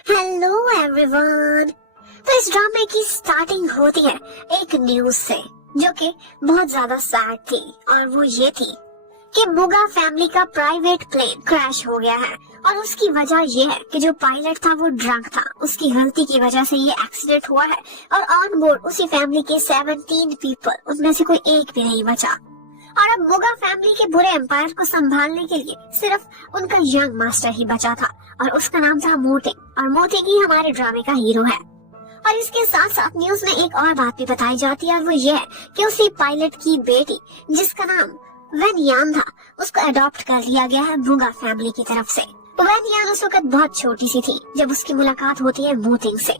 Hello everyone. तो इस ड्रामे की स्टार्टिंग होती है एक न्यूज से जो कि बहुत ज्यादा सैड थी, और वो ये थी कि मुगा फैमिली का प्राइवेट प्लेन क्रैश हो गया है। और उसकी वजह ये है कि जो पायलट था वो ड्रंक था, उसकी गलती की वजह से ये एक्सीडेंट हुआ है। और ऑन बोर्ड उसी फैमिली के 17 पीपल, उनमें से कोई एक भी नहीं बचा। और अब मुगा फैमिली के बुरे एम्पायर को संभालने के लिए सिर्फ उनका यंग मास्टर ही बचा था, और उसका नाम था मोटिंग। और मोटिंग ही हमारे ड्रामे का हीरो है। और इसके साथ साथ न्यूज में एक और बात भी बताई जाती है, और वो ये है कि उसी पायलट की बेटी जिसका नाम वेन यान था, उसको अडॉप्ट कर लिया गया है मुगा फैमिली की तरफ से। वेन यान उस वक्त बहुत छोटी सी थी जब उसकी मुलाकात होती है मोटिंग से।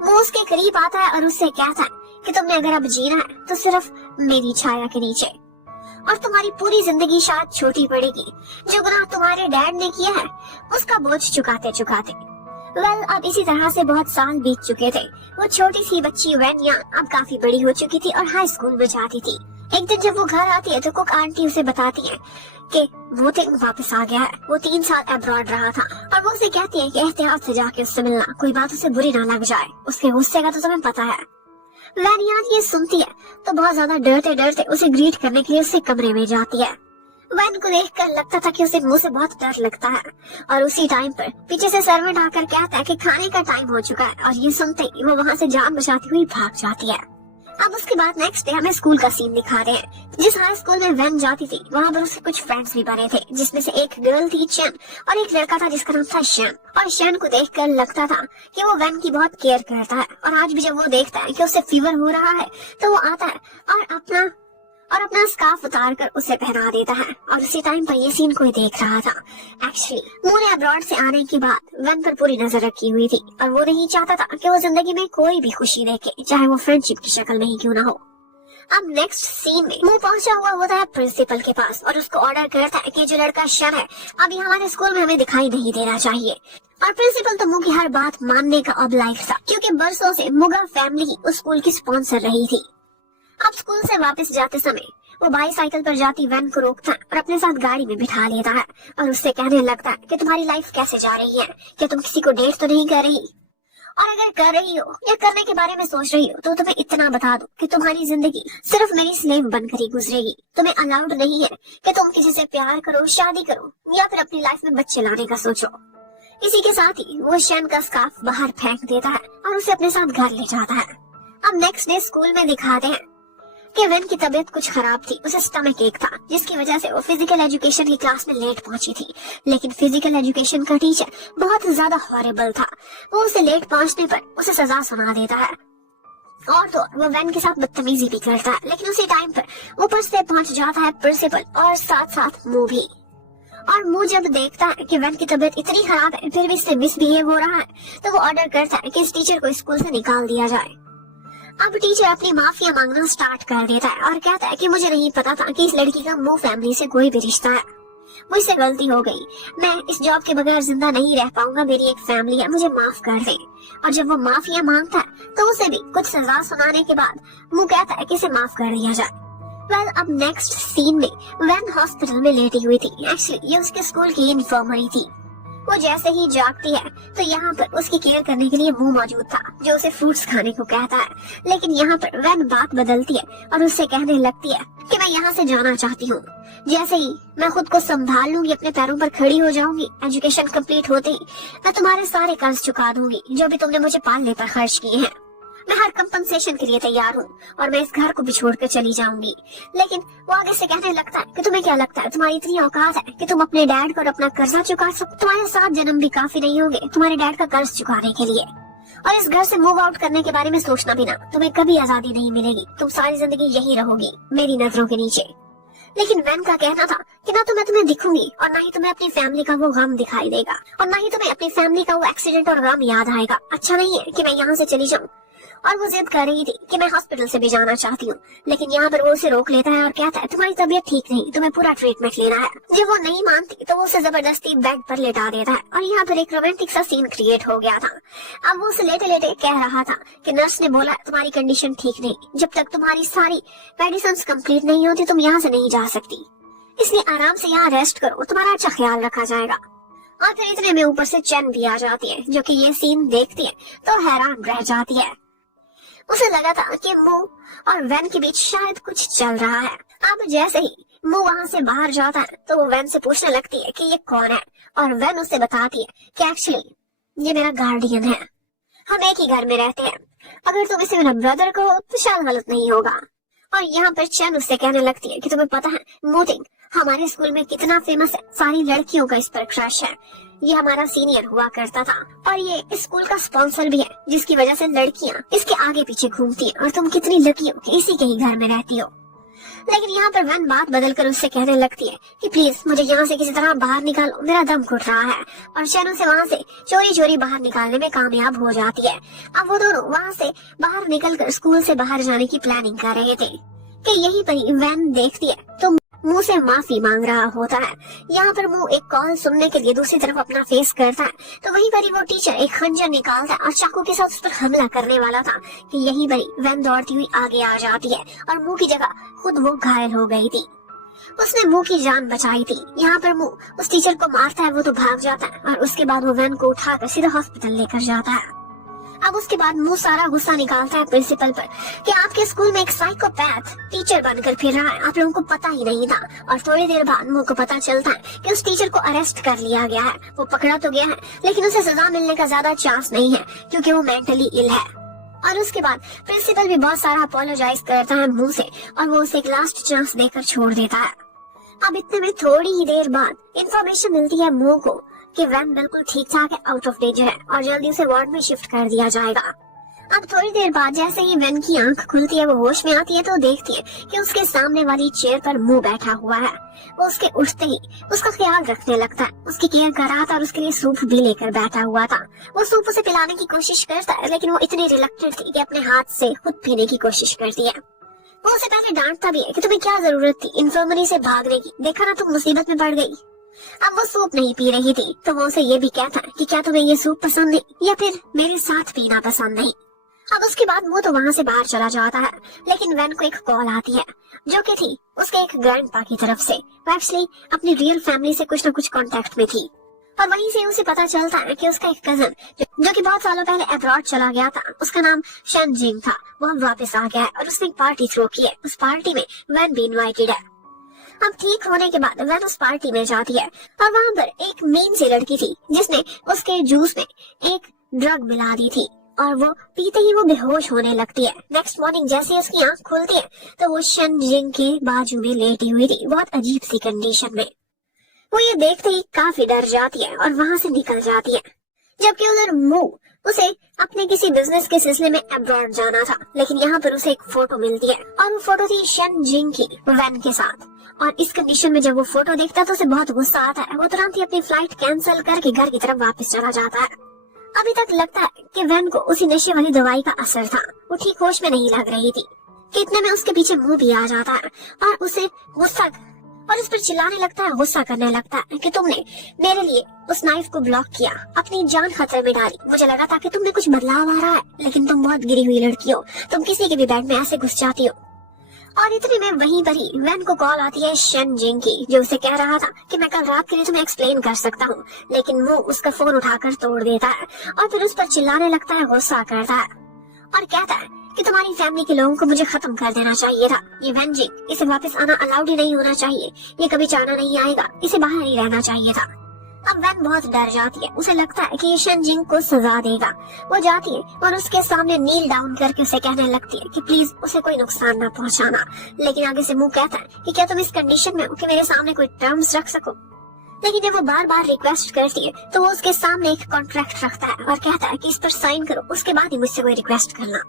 वो उसके करीब आता है और उससे कहता है कि तुमने अगर अब जीना है तो सिर्फ मेरी छाया के नीचे, और तुम्हारी पूरी जिंदगी शायद छोटी पड़ेगी। जो गुनाह तुम्हारे डैड ने किया है उसका बोझ चुकाते चुकाते। अब इसी तरह से बहुत साल बीत चुके थे। वो छोटी सी बच्ची वेन यान अब काफी बड़ी हो चुकी थी और हाई स्कूल में जाती थी। एक दिन जब वो घर आती है तो कुक आंटी उसे बताती है कि मोटिंग वापस आ गया है। वो 3 साल अब्रॉड रहा था, और वो उसे कहती है कि एहतियात से जाके उससे मिलना, कोई बात उसे बुरी ना लग जाए। उसके गुस्से का तो तुम्हें पता है। वेन यान ये सुनती है तो बहुत ज्यादा डरते डरते उसे ग्रीट करने के लिए उसके कमरे में जाती है। वेन को देखकर लगता था कि उसे मुंह से बहुत डर लगता है, और उसी टाइम पर पीछे से सर्वेंट आकर कहता है कि खाने का टाइम हो चुका है, और ये सुनते ही वो वहाँ से जान बचाती हुई भाग जाती है। अब उसके बाद नेक्स्ट डे हमें स्कूल का सीन दिखा रहे हैं। जिस हाई स्कूल में वेन जाती थी वहाँ पर उसके कुछ फ्रेंड्स भी बने थे, जिसमें से एक गर्ल थी चेन, और एक लड़का था जिसका नाम था शैन। और शैन को देखकर लगता था कि वो वेन की बहुत केयर करता है, और आज भी जब वो देखता है कि उसे फीवर हो रहा है तो वो आता है और अपना स्कार्फ उतार कर उसे पहना देता है। और उसी टाइम पर ये सीन कोई देख रहा था। एक्चुअली मुझे अब्रॉड से आने के बाद वेन पर पूरी नजर रखी हुई थी, और वो नहीं चाहता था कि वो जिंदगी में कोई भी खुशी देखे, चाहे वो फ्रेंडशिप की शक्ल में ही क्यों ना हो। अब नेक्स्ट सीन में वो पहुंचा हुआ होता है प्रिंसिपल के पास, और उसको ऑर्डर करता है कि जो लड़का शन है अभी हमारे स्कूल में हमें दिखाई नहीं देना चाहिए। और प्रिंसिपल तो मुंह की हर बात मानने का अब लायक था, क्योंकि बरसों से मुगा फैमिली ही उस स्कूल की स्पॉन्सर रही थी। अब स्कूल से वापस जाते समय वो बाईसाइकिल पर जाती वेन को रोकता है और अपने साथ गाड़ी में बिठा लेता है, और उससे कहने लगता है कि तुम्हारी लाइफ कैसे जा रही है, क्या तुम किसी को डेट तो नहीं कर रही, और अगर कर रही हो या करने के बारे में सोच रही हो तो तुम्हें इतना बता दो कि तुम्हारी जिंदगी सिर्फ मेरी स्लेव बनकर ही गुजरेगी। तुम्हें अलाउड नहीं है कि तुम किसी से प्यार करो, शादी करो, या फिर अपनी लाइफ में बच्चे लाने का सोचो। इसी के साथ ही वो शैन का स्कार्फ बाहर फेंक देता है और उसे अपने साथ घर ले जाता है। अब नेक्स्ट डे स्कूल में दिखाते हैं कि वेन की तबीयत कुछ खराब थी, उसे स्टमक एक था, जिसकी वजह से वो फिजिकल एजुकेशन की क्लास में लेट पहुंची थी। लेकिन फिजिकल एजुकेशन का टीचर बहुत ज्यादा हॉरिबल था। वो उसे लेट पहुंचने पर उसे सजा सुना देता है, और तो वो वेन के साथ बदतमीजी भी करता है। लेकिन उसी टाइम पर ऊपर से पहुंच जाता है प्रिंसिपल, और साथ साथ मुंह भी। और मुंह जब देखता है कि वेन की तबीयत इतनी खराब है फिर भी इससे मिसबिहेव हो रहा है, तो वो ऑर्डर करता है कि इस टीचर को स्कूल से निकाल दिया जाए। अब टीचर अपनी माफिया मांगना स्टार्ट कर देता है और कहता है कि मुझे नहीं पता था कि इस लड़की का मुंह फैमिली से कोई भी रिश्ता है। मुझसे गलती हो गई, मैं इस जॉब के बगैर जिंदा नहीं रह पाऊंगा, मेरी एक फैमिली है, मुझे माफ कर दे। और जब वो माफिया मांगता है तो उसे भी कुछ सजा सुनाने के बाद मुंह कहता है कि इसे माफ कर दिया जाए। अब नेक्स्ट सीन में वेन हॉस्पिटल में लेटी हुई थी। एक्चुअली ये उसके स्कूल की इन्फर्मरी थी। वो जैसे ही जागती है तो यहाँ पर उसकी केयर करने के लिए मुंह मौजूद था जो उसे फ्रूट्स खाने को कहता है। लेकिन यहाँ पर वेन बात बदलती है और उससे कहने लगती है कि मैं यहाँ से जाना चाहती हूँ। जैसे ही मैं खुद को संभाल लूंगी, अपने पैरों पर खड़ी हो जाऊंगी, एजुकेशन कंप्लीट होते ही मैं तुम्हारे सारे कर्ज चुका दूंगी जो भी तुमने मुझे पालने पर खर्च किए हैं। मैं हर कंपनसेशन के लिए तैयार हूँ, और मैं इस घर को भी छोड़कर चली जाऊंगी। लेकिन वो आगे से कहने लगता है कि तुम्हें क्या लगता है तुम्हारी इतनी औकात है कि तुम अपने डैड को अपना कर्जा चुका सकते? तुम्हारे 7 जन्म भी काफी नहीं होंगे तुम्हारे डैड का कर्ज चुकाने के लिए। और इस घर से मूव आउट करने के बारे में सोचना भी ना, तुम्हें कभी आजादी नहीं मिलेगी, तुम सारी जिंदगी यही रहोगी मेरी नजरों के नीचे। लेकिन वेन का कहना था कि ना तो मैं तुम्हें दिखूंगी, और ना ही तुम्हें अपनी फैमिली का वो गम दिखाई देगा, और ना ही तुम्हें अपनी फैमिली का वो एक्सीडेंट और गम याद आएगा। अच्छा नहीं है कि मैं यहाँ से चली जाऊँ। और वो जिद कर रही थी कि मैं हॉस्पिटल से भी जाना चाहती हूँ, लेकिन यहाँ पर वो उसे रोक लेता है और कहता है तुम्हारी तबीयत ठीक नहीं, तुम्हें पूरा ट्रीटमेंट लेना है। जब वो नहीं मानती तो वो उसे जबरदस्ती बेड पर लेटा देता है, और यहाँ पर एक रोमांटिक सा सीन क्रिएट हो गया था। अब वो उसे लेटे लेटे कह रहा था कि नर्स ने बोला तुम्हारी कंडीशन ठीक नहीं, जब तक तुम्हारी सारी मेडिसिन कंप्लीट नहीं होती तुम यहाँ से नहीं जा सकती, इसलिए आराम से यहाँ रेस्ट करो, तुम्हारा अच्छा ख्याल रखा जाएगा। और फिर इतने में ऊपर से चैन भी आ जाती है, जो कि ये सीन देखती है तो हैरान रह जाती है। उसे लगा था कि मू और वैन के बीच शायद कुछ चल रहा है। अब जैसे ही मू वहाँ से बाहर जाता है तो वो वैन से पूछने लगती है कि ये कौन है, और वैन उसे बताती है कि एक्चुअली ये मेरा गार्डियन है, हम एक ही घर में रहते हैं, अगर तुम इसे मेरा ब्रदर कहो तो शायद गलत नहीं होगा। और यहाँ पर चैन उससे कहने लगती है कि तुम्हें पता है मोटिंग हमारे स्कूल में कितना फेमस है, सारी लड़कियों का इस पर क्रश है, ये हमारा सीनियर हुआ करता था और ये इस स्कूल का स्पॉन्सर भी है, जिसकी वजह से लड़कियाँ इसके आगे पीछे घूमती हैं और तुम कितनी लकी हो कि इसी के ही घर में रहती हो। लेकिन यहाँ पर वैन बात बदलकर उससे कहने लगती है कि प्लीज मुझे यहाँ से किसी तरह बाहर निकालो, मेरा दम घुट रहा है। और चैन उसे वहाँ से चोरी चोरी बाहर निकालने में कामयाब हो जाती है। अब वो दोनों वहाँ से बाहर निकलकर स्कूल से बाहर जाने की प्लानिंग कर रहे थे कि यहीं पर ही वैन देखती है तो मुंह से माफी मांग रहा होता है। यहाँ पर मुंह एक कॉल सुनने के लिए दूसरी तरफ अपना फेस करता है तो वहीं पर ही वो टीचर एक खंजर निकालता है और चाकू के साथ उस पर हमला करने वाला था कि यहीं पर ही वैन दौड़ती हुई आगे आ जाती है और मुंह की जगह खुद वो घायल हो गई थी। उसने मुंह की जान बचाई थी। यहाँ पर मुंह उस टीचर को मारता है, वो तो भाग जाता है और उसके बाद वो वैन को उठाकर सीधा हॉस्पिटल लेकर जाता है। अब उसके बाद मुंह सारा गुस्सा निकालता है प्रिंसिपल पर कि आपके स्कूल में एक साइकोपैथ टीचर बनकर फिर रहा है, आप लोगों को पता ही नहीं था। और थोड़ी देर बाद मुंह को पता चलता है कि उस टीचर को अरेस्ट कर लिया गया है। वो पकड़ा तो गया है लेकिन उसे सजा मिलने का ज्यादा चांस नहीं है क्योंकि वो मेंटली इल है। और उसके बाद प्रिंसिपल भी बहुत सारा अपोलोजाइज करता है मुंह से और वो उसे एक लास्ट चांस देकर छोड़ देता है। अब इतने में थोड़ी ही देर बाद इंफॉर्मेशन मिलती है मुंह को कि वैन बिल्कुल ठीक ठाक है, आउट ऑफ डेंजर है और जल्दी उसे वार्ड में शिफ्ट कर दिया जाएगा। अब थोड़ी देर बाद जैसे ही वैन की आंख खुलती है, वो होश में आती है तो देखती है कि उसके सामने वाली चेयर पर मुंह बैठा हुआ है। वो उसके उठते ही उसका ख्याल रखने लगता है, उसकी केयर कर रहा था और उसके लिए सूप भी लेकर बैठा हुआ था। वो सूप उसे पिलाने की कोशिश करता है लेकिन वो इतनी रिलक्टेंट थी कि अपने हाथ से खुद पीने की कोशिश करती है। वो उसे पहले डांटता भी है कि तुम्हें क्या जरूरत थी इन्फर्मरी से भागने की, देखा ना तुम मुसीबत में पड़ गई। अब वो सूप नहीं पी रही थी तो वो उसे ये भी कहता है कि क्या तुम्हें ये सूप पसंद नहीं या फिर मेरे साथ पीना पसंद नहीं। अब उसके बाद वो तो वहाँ से बाहर चला जाता है लेकिन वैन को एक कॉल आती है जो कि थी उसके एक ग्रैंडपा की तरफ से। वो एक्चुअली अपनी रियल फैमिली से कुछ न कुछ कांटेक्ट में थी और वहीं से उसे पता चलता है कि उसका एक कजन जो कि बहुत सालों पहले अब्रॉड चला गया था, उसका नाम शन जिंग था, वो अब वापस आ गया है और उसने एक पार्टी थ्रो की है। उस पार्टी में वैन भी इनवाइटेड है। अब ठीक होने के बाद वैन उस पार्टी में जाती है और वहाँ पर एक मेन सी लड़की थी जिसने उसके जूस में एक ड्रग मिला दी थी और वो पीते ही वो बेहोश होने लगती है। नेक्स्ट मॉर्निंग जैसे ही उसकी आंख खुलती है तो वो शन जिंग के बाजू में लेटी हुई थी, बहुत अजीब सी कंडीशन में। वो ये देखते ही काफी डर जाती है और वहाँ से निकल जाती है। जबकि उधर मुंह उसे अपने किसी बिजनेस के सिलसिले में अब्रॉड जाना था लेकिन यहाँ पर उसे एक फोटो मिलती है और वो फोटो थी शन जिंग की वैन के साथ। और इस कंडीशन में जब वो फोटो देखता है तो उसे बहुत गुस्सा आता है। वो तुरंत ही अपनी फ्लाइट कैंसिल करके घर की तरफ वापस चला जाता है। अभी तक लगता है कि वैन को उसी नशे वाली दवाई का असर था, वो ठीक होश में नहीं लग रही थी कि इतने में उसके पीछे मुंह भी आ जाता है और उसे गुस्सा और उस पर चिल्लाने लगता है, गुस्सा करने लगता है कि तुमने मेरे लिए उस नाइफ को ब्लॉक किया, अपनी जान खतरे में डाली, मुझे लगा था कि तुम में कुछ बदलाव आ रहा है लेकिन तुम बहुत गिरी हुई लड़की हो, तुम किसी के भी बेड में ऐसे घुस जाती हो। और इतने में वहीं पर ही वैन को कॉल आती है शन जिंग की जो उसे कह रहा था कि मैं कल रात के लिए तुम्हें एक्सप्लेन कर सकता हूँ, लेकिन वो उसका फोन उठाकर तोड़ देता है और फिर उस पर चिल्लाने लगता है, गुस्सा करता है और कहता है कि तुम्हारी फैमिली के लोगों को मुझे खत्म कर देना चाहिए था। ये वैन जिंग, इसे वापस आना अलाउड ही नहीं होना चाहिए, ये कभी जाना नहीं आएगा, इसे बाहर ही रहना चाहिए था। अब वैन बहुत डर जाती है, उसे लगता है कि ये शन जिंग को सजा देगा। वो जाती है और उसके सामने नील डाउन करके उसे कहने लगती है कि प्लीज उसे कोई नुकसान न पहुंचाना। लेकिन आगे से मुंह कहता है कि क्या तुम इस कंडीशन में हो कि मेरे सामने कोई टर्म्स रख सको। लेकिन जब वो बार बार रिक्वेस्ट करती है तो वो उसके सामने एक कॉन्ट्रैक्ट रखता है और कहता है कि इस पर साइन करो, उसके बाद ही मुझसे कोई रिक्वेस्ट करना।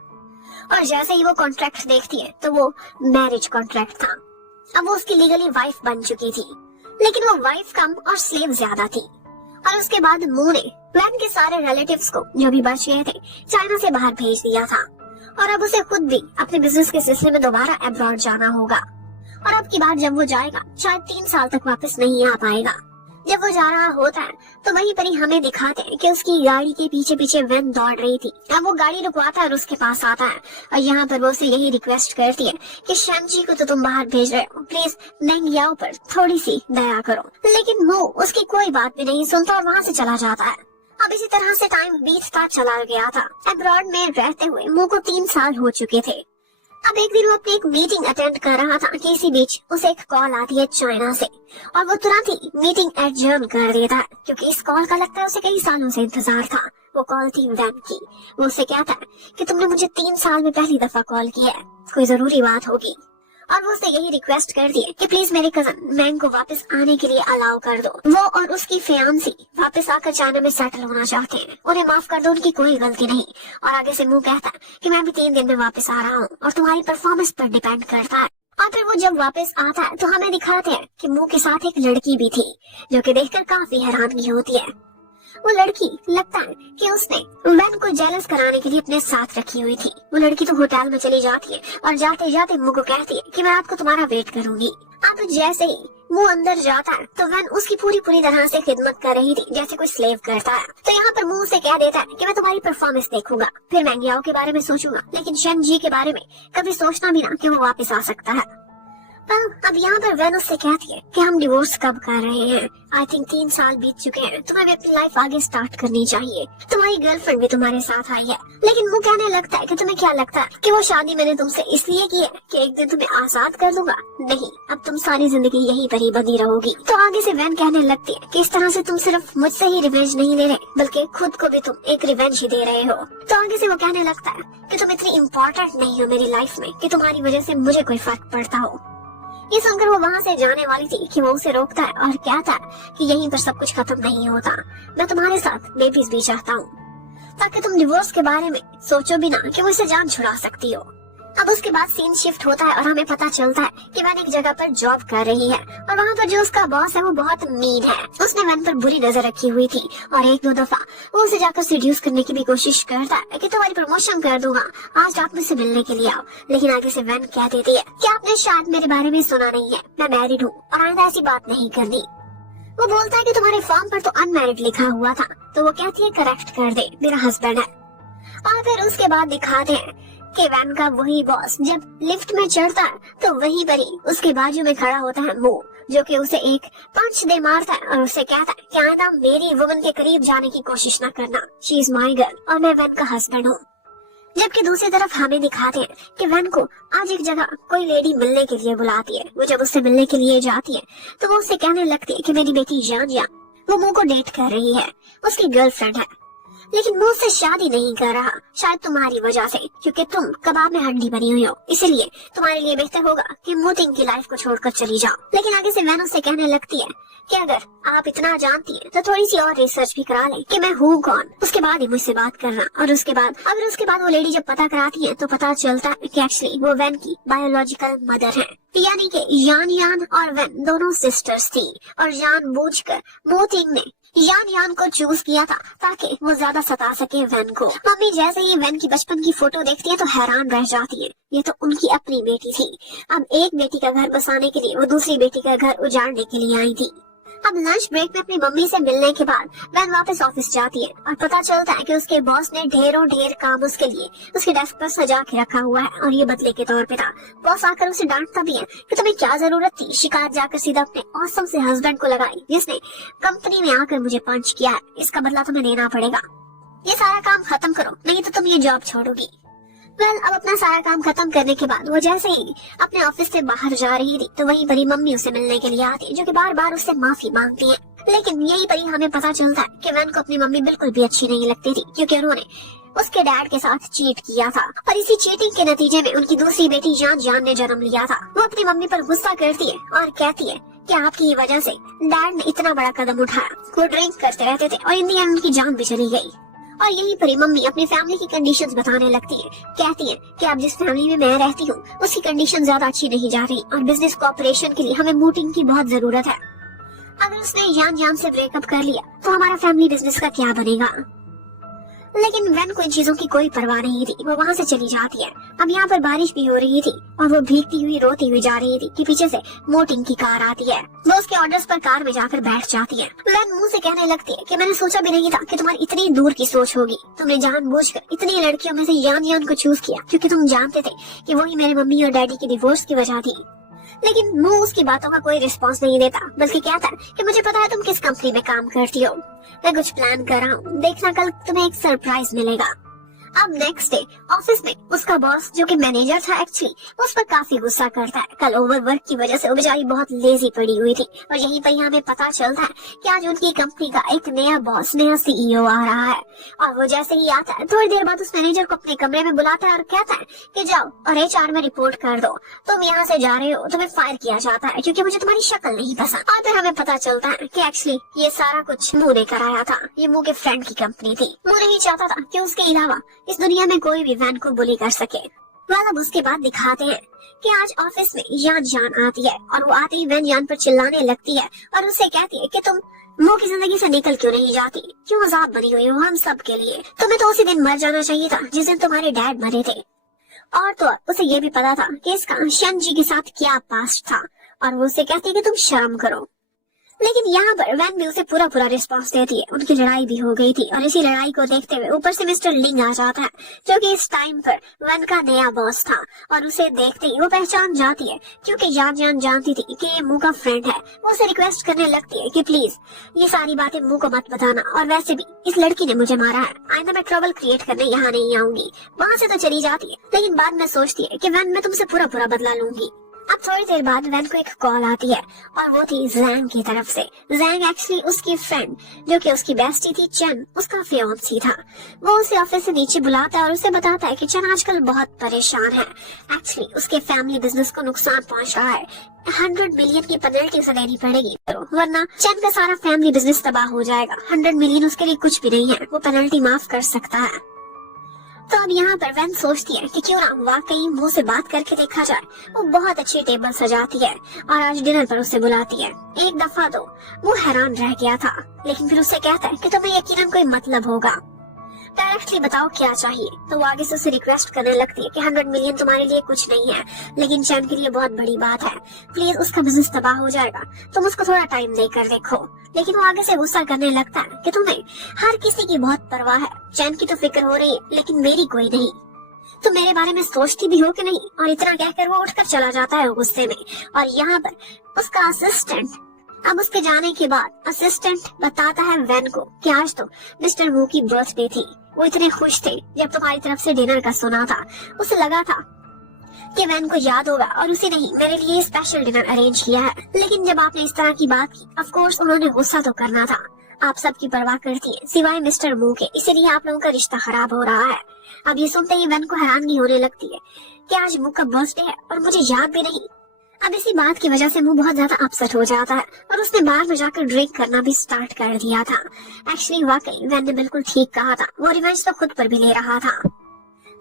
और जैसे ही वो कॉन्ट्रैक्ट देखती है तो वो मैरिज कॉन्ट्रैक्ट था। अब वो उसकी लीगली वाइफ बन चुकी थी लेकिन वो वाइफ कम और स्लेव ज्यादा थी। और उसके बाद मुंह ने वैन के सारे रिलेटिव्स को जो भी बच गए थे चाइना से बाहर भेज दिया था और अब उसे खुद भी अपने बिजनेस के सिलसिले में दोबारा अब्रॉड जाना होगा। और अब की बार जब वो जाएगा शायद 3 साल तक वापस नहीं आ पाएगा। जब वो जा रहा होता है तो वहीं पर ही हमें दिखाते हैं कि उसकी गाड़ी के पीछे पीछे वैन दौड़ रही थी। अब वो गाड़ी रुकवाता है और उसके पास आता है और यहाँ पर वो उसे यही रिक्वेस्ट करती है कि शैनजी को तो तुम बाहर भेज रहे हो, प्लीज मेंग याओ पर थोड़ी सी दया करो। लेकिन वो उसकी कोई बात भी नहीं सुनता और वहाँ से चला जाता है। अब इसी तरह से टाइम बीतता चला गया था। अब्रॉड में रहते हुए मो को 3 साल हो चुके थे। अब एक दिन वो अपनी एक मीटिंग अटेंड कर रहा था कि इसी बीच उसे एक कॉल आती है चाइना से और वो तुरंत ही मीटिंग एडजर्न कर देता है क्योंकि इस कॉल का लगता है उसे कई सालों से इंतजार था। वो कॉल थी वैन की। वो उसे कहता है कि तुमने मुझे 3 साल में पहली दफा कॉल किया है, कोई जरूरी बात होगी। और वो उसे यही रिक्वेस्ट करती है कि प्लीज मेरे कजन मैंग को वापस आने के लिए अलाउ कर दो। वो और उसकी फियांसी वापस आकर चाइना में सेटल होना चाहते हैं, उन्हें माफ कर दो, उनकी कोई गलती नहीं। और आगे से मुंह कहता है कि मैं भी 3 दिन में वापस आ रहा हूँ और तुम्हारी परफॉर्मेंस पर डिपेंड करता है। और फिर वो जब वापस आता है तो हमें दिखाते हैं कि मुंह के साथ एक लड़की भी थी जो कि देखकर काफी हैरानगी होती है। वो लड़की लगता है कि उसने वैन को जेलस कराने के लिए अपने साथ रखी हुई थी। वो लड़की तो होटल में चली जाती है और जाते जाते मुंह को कहती है कि मैं रात को तुम्हारा वेट करूंगी। अब जैसे ही मुंह अंदर जाता है तो वैन उसकी पूरी तरह से खिदमत कर रही थी जैसे कोई स्लेव करता है। तो यहाँ पर मुंह से कह देता है कि मैं तुम्हारी परफॉर्मेंस देखूंगा, फिर मेंग याओ के बारे में सोचूंगा, लेकिन शैनजी के बारे में कभी सोचना भी ना कि वो वापस आ सकता है। अब यहाँ पर वैन उससे कहती है कि हम डिवोर्स कब कर रहे हैं, आई थिंक 3 साल बीत चुके हैं, तुम्हें भी अपनी लाइफ आगे स्टार्ट करनी चाहिए, तुम्हारी गर्लफ्रेंड भी तुम्हारे साथ आई है। लेकिन वो कहने लगता है कि तुम्हें क्या लगता है कि वो शादी मैंने तुमसे इसलिए की है कि एक दिन तुम्हें आजाद कर दूंगा? नहीं, अब तुम सारी जिंदगी यहीं पर ही बंधी रहोगी। तो आगे से वैन कहने लगती है कि इस तरह से तुम सिर्फ मुझसे ही रिवेंज नहीं ले रहे बल्कि खुद को भी तुम एक रिवेंज ही दे रहे हो। तो आगे से वो कहने लगता है कि तुम इतनी इम्पोर्टेंट नहीं हो मेरी लाइफ में कि तुम्हारी वजह से मुझे कोई फर्क पड़ता हो। ये सुनकर वो वहाँ से जाने वाली थी कि वो उसे रोकता है और कहता है कि यहीं पर सब कुछ खत्म नहीं होता, मैं तुम्हारे साथ बेबीज भी चाहता हूँ ताकि तुम डिवोर्स के बारे में सोचो भी ना कि वो इसे जान छुड़ा सकती हो। अब उसके बाद सीन शिफ्ट होता है और हमें पता चलता है कि वैन एक जगह पर जॉब कर रही है और वहाँ पर जो उसका बॉस है वो बहुत मीन है। उसने वैन पर बुरी नजर रखी हुई थी और 1-2 दफा वो उसे जाकर सीड्यूस करने की भी कोशिश करता है कि तुम्हारी प्रमोशन कर दूंगा, आज आप मुझसे मिलने के लिए आओ। लेकिन आगे से वैन कह देती है कि आपने शायद मेरे बारे में सुना नहीं है, मैं मैरिड हूँ और आइंदा ऐसी बात नहीं करनी। वो बोलता है कि तुम्हारे फॉर्म पर तो अनमैरिड लिखा हुआ था, तो वो कहती है करेक्ट कर दे, मेरा हस्बैंड है। और फिर उसके बाद दिखाते हैं कि वैन का वही बॉस जब लिफ्ट में चढ़ता है तो वहीं पर ही उसके बाजू में खड़ा होता है वो, जो कि उसे एक पंच दे मारता है और उसे कहता है कि आइंदा मेरी वुमन के करीब जाने की कोशिश न करना, शी इज माई गर्ल और मैं वैन का हस्बैंड हूँ। जबकि दूसरी तरफ हमें दिखाते हैं कि वैन को आज एक जगह कोई लेडी मिलने के लिए बुलाती है। वो जब उससे मिलने के लिए जाती है तो वो उससे कहने लगती है कि मेरी बेटी जान वो मुंह को डेट कर रही है, उसकी गर्लफ्रेंड है, लेकिन वो उससे शादी नहीं कर रहा, शायद तुम्हारी वजह से, क्योंकि तुम कबाब में हड्डी बनी हुई हो, इसलिए तुम्हारे लिए बेहतर होगा कि मूटिंग की लाइफ को छोड़कर चली जाओ। लेकिन आगे से वैन उससे कहने लगती है कि अगर आप इतना जानती हैं तो थोड़ी सी और रिसर्च भी करा लें कि मैं हूँ कौन, उसके बाद ही मुझसे बात करना। और उसके बाद वो लेडी जब पता कराती है तो पता चलता है कि एक्चुअली वो वैन की बायोलॉजिकल मदर है, यानी कि यान और वैन दोनों सिस्टर्स थी और जानबूझकर मूटिंग ने यान को चूज किया था ताकि वो ज्यादा सता सके वैन को। मम्मी जैसे ही वैन की बचपन की फोटो देखती है तो हैरान रह जाती है, ये तो उनकी अपनी बेटी थी। अब एक बेटी का घर बसाने के लिए वो दूसरी बेटी का घर उजाड़ने के लिए आई थी। अब लंच ब्रेक में अपनी मम्मी से मिलने के बाद वैन वापस ऑफिस जाती है और पता चलता है कि उसके बॉस ने ढेर काम उसके लिए उसके डेस्क पर सजा के रखा हुआ है और ये बदले के तौर पे था। बॉस आकर उसे डांटता भी है कि तुम्हें क्या जरूरत थी शिकायत जाकर सीधा अपने ऑसम से हस्बैंड को लगाई जिसने कंपनी में आकर मुझे पंच किया है, इसका बदला तुम्हें लेना पड़ेगा, ये सारा काम खत्म करो नहीं तो तुम ये जॉब छोड़ोगी। अब अपना सारा काम खत्म करने के बाद वो जैसे ही अपने ऑफिस से बाहर जा रही थी तो वहीं पर ही मम्मी उसे मिलने के लिए आती है, जो कि बार उससे माफी मांगती है। लेकिन यहीं पर ही हमें पता चलता है कि वैन को अपनी मम्मी बिल्कुल भी अच्छी नहीं लगती थी, क्योंकि उन्होंने उसके डैड के साथ चीट किया था और इसी चीटिंग के नतीजे में उनकी दूसरी बेटी जान ने जन्म लिया था। वो अपनी मम्मी पर गुस्सा करती है और कहती है कि आपकी वजह से डैड ने इतना बड़ा कदम उठाया। वो ड्रिंक करते रहते थे और इन दी एंड उनकी जान भी चली गई। और यहीं पर ही मम्मी अपनी फैमिली की कंडीशंस बताने लगती है, कहती है कि अब जिस फैमिली में मैं रहती हूँ उसकी कंडीशन ज्यादा अच्छी नहीं जा रही और बिजनेस कोऑपरेशन के लिए हमें मूटिंग की बहुत जरूरत है। अगर उसने यान से ब्रेकअप कर लिया तो हमारा फैमिली बिजनेस का क्या बनेगा। लेकिन वैन को इन चीजों की कोई परवाह नहीं थी। वो वहाँ से चली जाती है। अब यहाँ पर बारिश भी हो रही थी और वो भीगती हुई रोती हुई जा रही थी कि पीछे से मोटिंग की कार आती है। वो उसके ऑर्डर्स पर कार में जाकर बैठ जाती है। वैन मुंह से कहने लगती है कि मैंने सोचा भी नहीं था कि तुम्हारी इतनी दूर की सोच होगी। तुमने जानबूझकर इतनी लड़कियों में से यान को चूज किया क्योंकि तुम जानते थे कि वही मेरे मम्मी और डैडी की डिवोर्स की वजह थी। लेकिन मुंह उसकी बातों का कोई रिस्पॉन्स नहीं देता, बल्कि कहता है कि मुझे पता है तुम किस कंपनी में काम करती हो। मैं कुछ प्लान कर रहा हूँ, देखना कल तुम्हें एक सरप्राइज मिलेगा। अब नेक्स्ट डे ऑफिस में उसका बॉस जो कि मैनेजर था एक्चुअली, उस पर काफी गुस्सा करता है। कल ओवरवर्क की वजह से वो बेचारी बहुत लेजी पड़ी हुई थी और यहीं पर हमें पता चलता है कि आज उनकी कंपनी का एक नया बॉस, नया सीईओ आ रहा है। और वो जैसे ही आता है थोड़ी देर बाद उस मैनेजर को अपने कमरे में बुलाता है और कहता है कि जाओ और HR में रिपोर्ट कर दो, तुम यहाँ से जा रहे हो, तुम्हें फायर किया जाता है क्योंकि मुझे तुम्हारी शक्ल नहीं पसंद। और फिर हमें पता चलता है कि एक्चुअली ये सारा कुछ मुंह ने कराया था। ये मुंह के फ्रेंड की कंपनी थी। मुंह नहीं चाहता था कि उसके अलावा इस दुनिया में कोई भी वैन को बुली कर सके। वाल अब उसके बाद दिखाते हैं कि आज ऑफिस में जान आती है और वो आते ही वैन जान पर चिल्लाने लगती है और उससे कहती है कि तुम मुंह की जिंदगी से निकल क्यों नहीं जाती, क्यों आजाद बनी हुई हो हम सब के लिए। तुम्हें तो उसी दिन मर जाना चाहिए था जिस दिन तुम्हारे डैड मरे थे। और तो उसे ये भी पता था कि इसका शन जी के साथ क्या पास्ट था और वो उसे कहती है कि तुम शर्म करो। लेकिन यहाँ पर वैन भी उसे पूरा रिस्पॉन्स देती है। उनकी लड़ाई भी हो गई थी और इसी लड़ाई को देखते हुए ऊपर से मिस्टर लिंग आ जाता है जो कि इस टाइम पर वैन का नया बॉस था। और उसे देखते ही वो पहचान जाती है क्योंकि जान जानती थी कि ये मुंह का फ्रेंड है। वो उसे रिक्वेस्ट करने लगती है कि प्लीज ये सारी बातें मुंह को मत बताना, और वैसे भी इस लड़की ने मुझे मारा है, आइंदा मैं ट्रबल क्रिएट करने यहाँ नहीं आऊंगी। वहाँ से तो चली जाती है लेकिन बाद में सोचती है कि वैन मैं तुमसे पूरा बदला लूंगी। अब थोड़ी देर बाद वैन को एक कॉल आती है और वो थी जैंग की तरफ से। जैंग एक्चुअली उसकी फ्रेंड जो कि उसकी बेस्टी थी चन, उसका फियांसी था। वो उसे ऑफिस से नीचे बुलाता है और उसे बताता है कि चन आजकल बहुत परेशान है। एक्चुअली उसके फैमिली बिजनेस को नुकसान पहुंच रहा है, 100 मिलियन की पेनल्टी उसे देनी पड़ेगी वरना चन का सारा फैमिली बिजनेस तबाह हो जाएगा। 100 मिलियन उसके लिए कुछ भी नहीं है, वो पेनल्टी माफ कर सकता है। तो अब यहाँ पर वैन सोचती है कि क्यों ना वाकई मुंह से बात करके देखा जाए। वो बहुत अच्छी टेबल सजाती है और आज डिनर पर उसे बुलाती है। एक दफा तो वो हैरान रह गया था लेकिन फिर उसे कहता है कि तुम्हें यकीनन कोई मतलब होगा, डायरेक्टली बताओ क्या चाहिए। तो वो आगे से उसे रिक्वेस्ट करने लगती है कि 100 मिलियन तुम्हारे लिए कुछ नहीं है लेकिन चैन के लिए बहुत बड़ी बात है, प्लीज उसका बिजनेस तबाह हो जाएगा, तुम उसको थोड़ा टाइम देकर देखो। लेकिन वो आगे से गुस्सा करने लगता है कि तुम्हें हर किसी की बहुत परवाह है, चैन की तो फिक्र हो रही है लेकिन मेरी कोई नहीं, तुम मेरे बारे में सोचती भी हो कि नहीं। और इतना कहकर वो उठकर चला जाता है गुस्से में। और यहाँ पर उसका असिस्टेंट, अब उसके जाने के बाद असिस्टेंट बताता है वैन को कि आज तो मिस्टर वू की बर्थडे थी, वो इतने खुश थे जब तुम्हारी तरफ से डिनर का सुना था। उसे लगा था कि वैन को याद होगा और उसे नहीं मेरे लिए स्पेशल डिनर अरेंज किया है। लेकिन जब आपने इस तरह की बात की, ऑफ कोर्स उन्होंने गुस्सा तो करना था, आप सबकी परवाह करती है सिवाय मिस्टर वू के, इसीलिए आप लोगों का रिश्ता खराब हो रहा है। अब ये सुनते ही वैन को हैरानगी होने लगती है कि आज वू का बर्थडे है और मुझे याद भी नहीं। अब इसी बात की वजह से वो बहुत ज्यादा अपसेट हो जाता है और उसने बार में जाकर ड्रिंक करना भी स्टार्ट कर दिया था। एक्चुअली वाकई वैन ने बिल्कुल ठीक कहा था, वो रिवेंज तो खुद पर भी ले रहा था।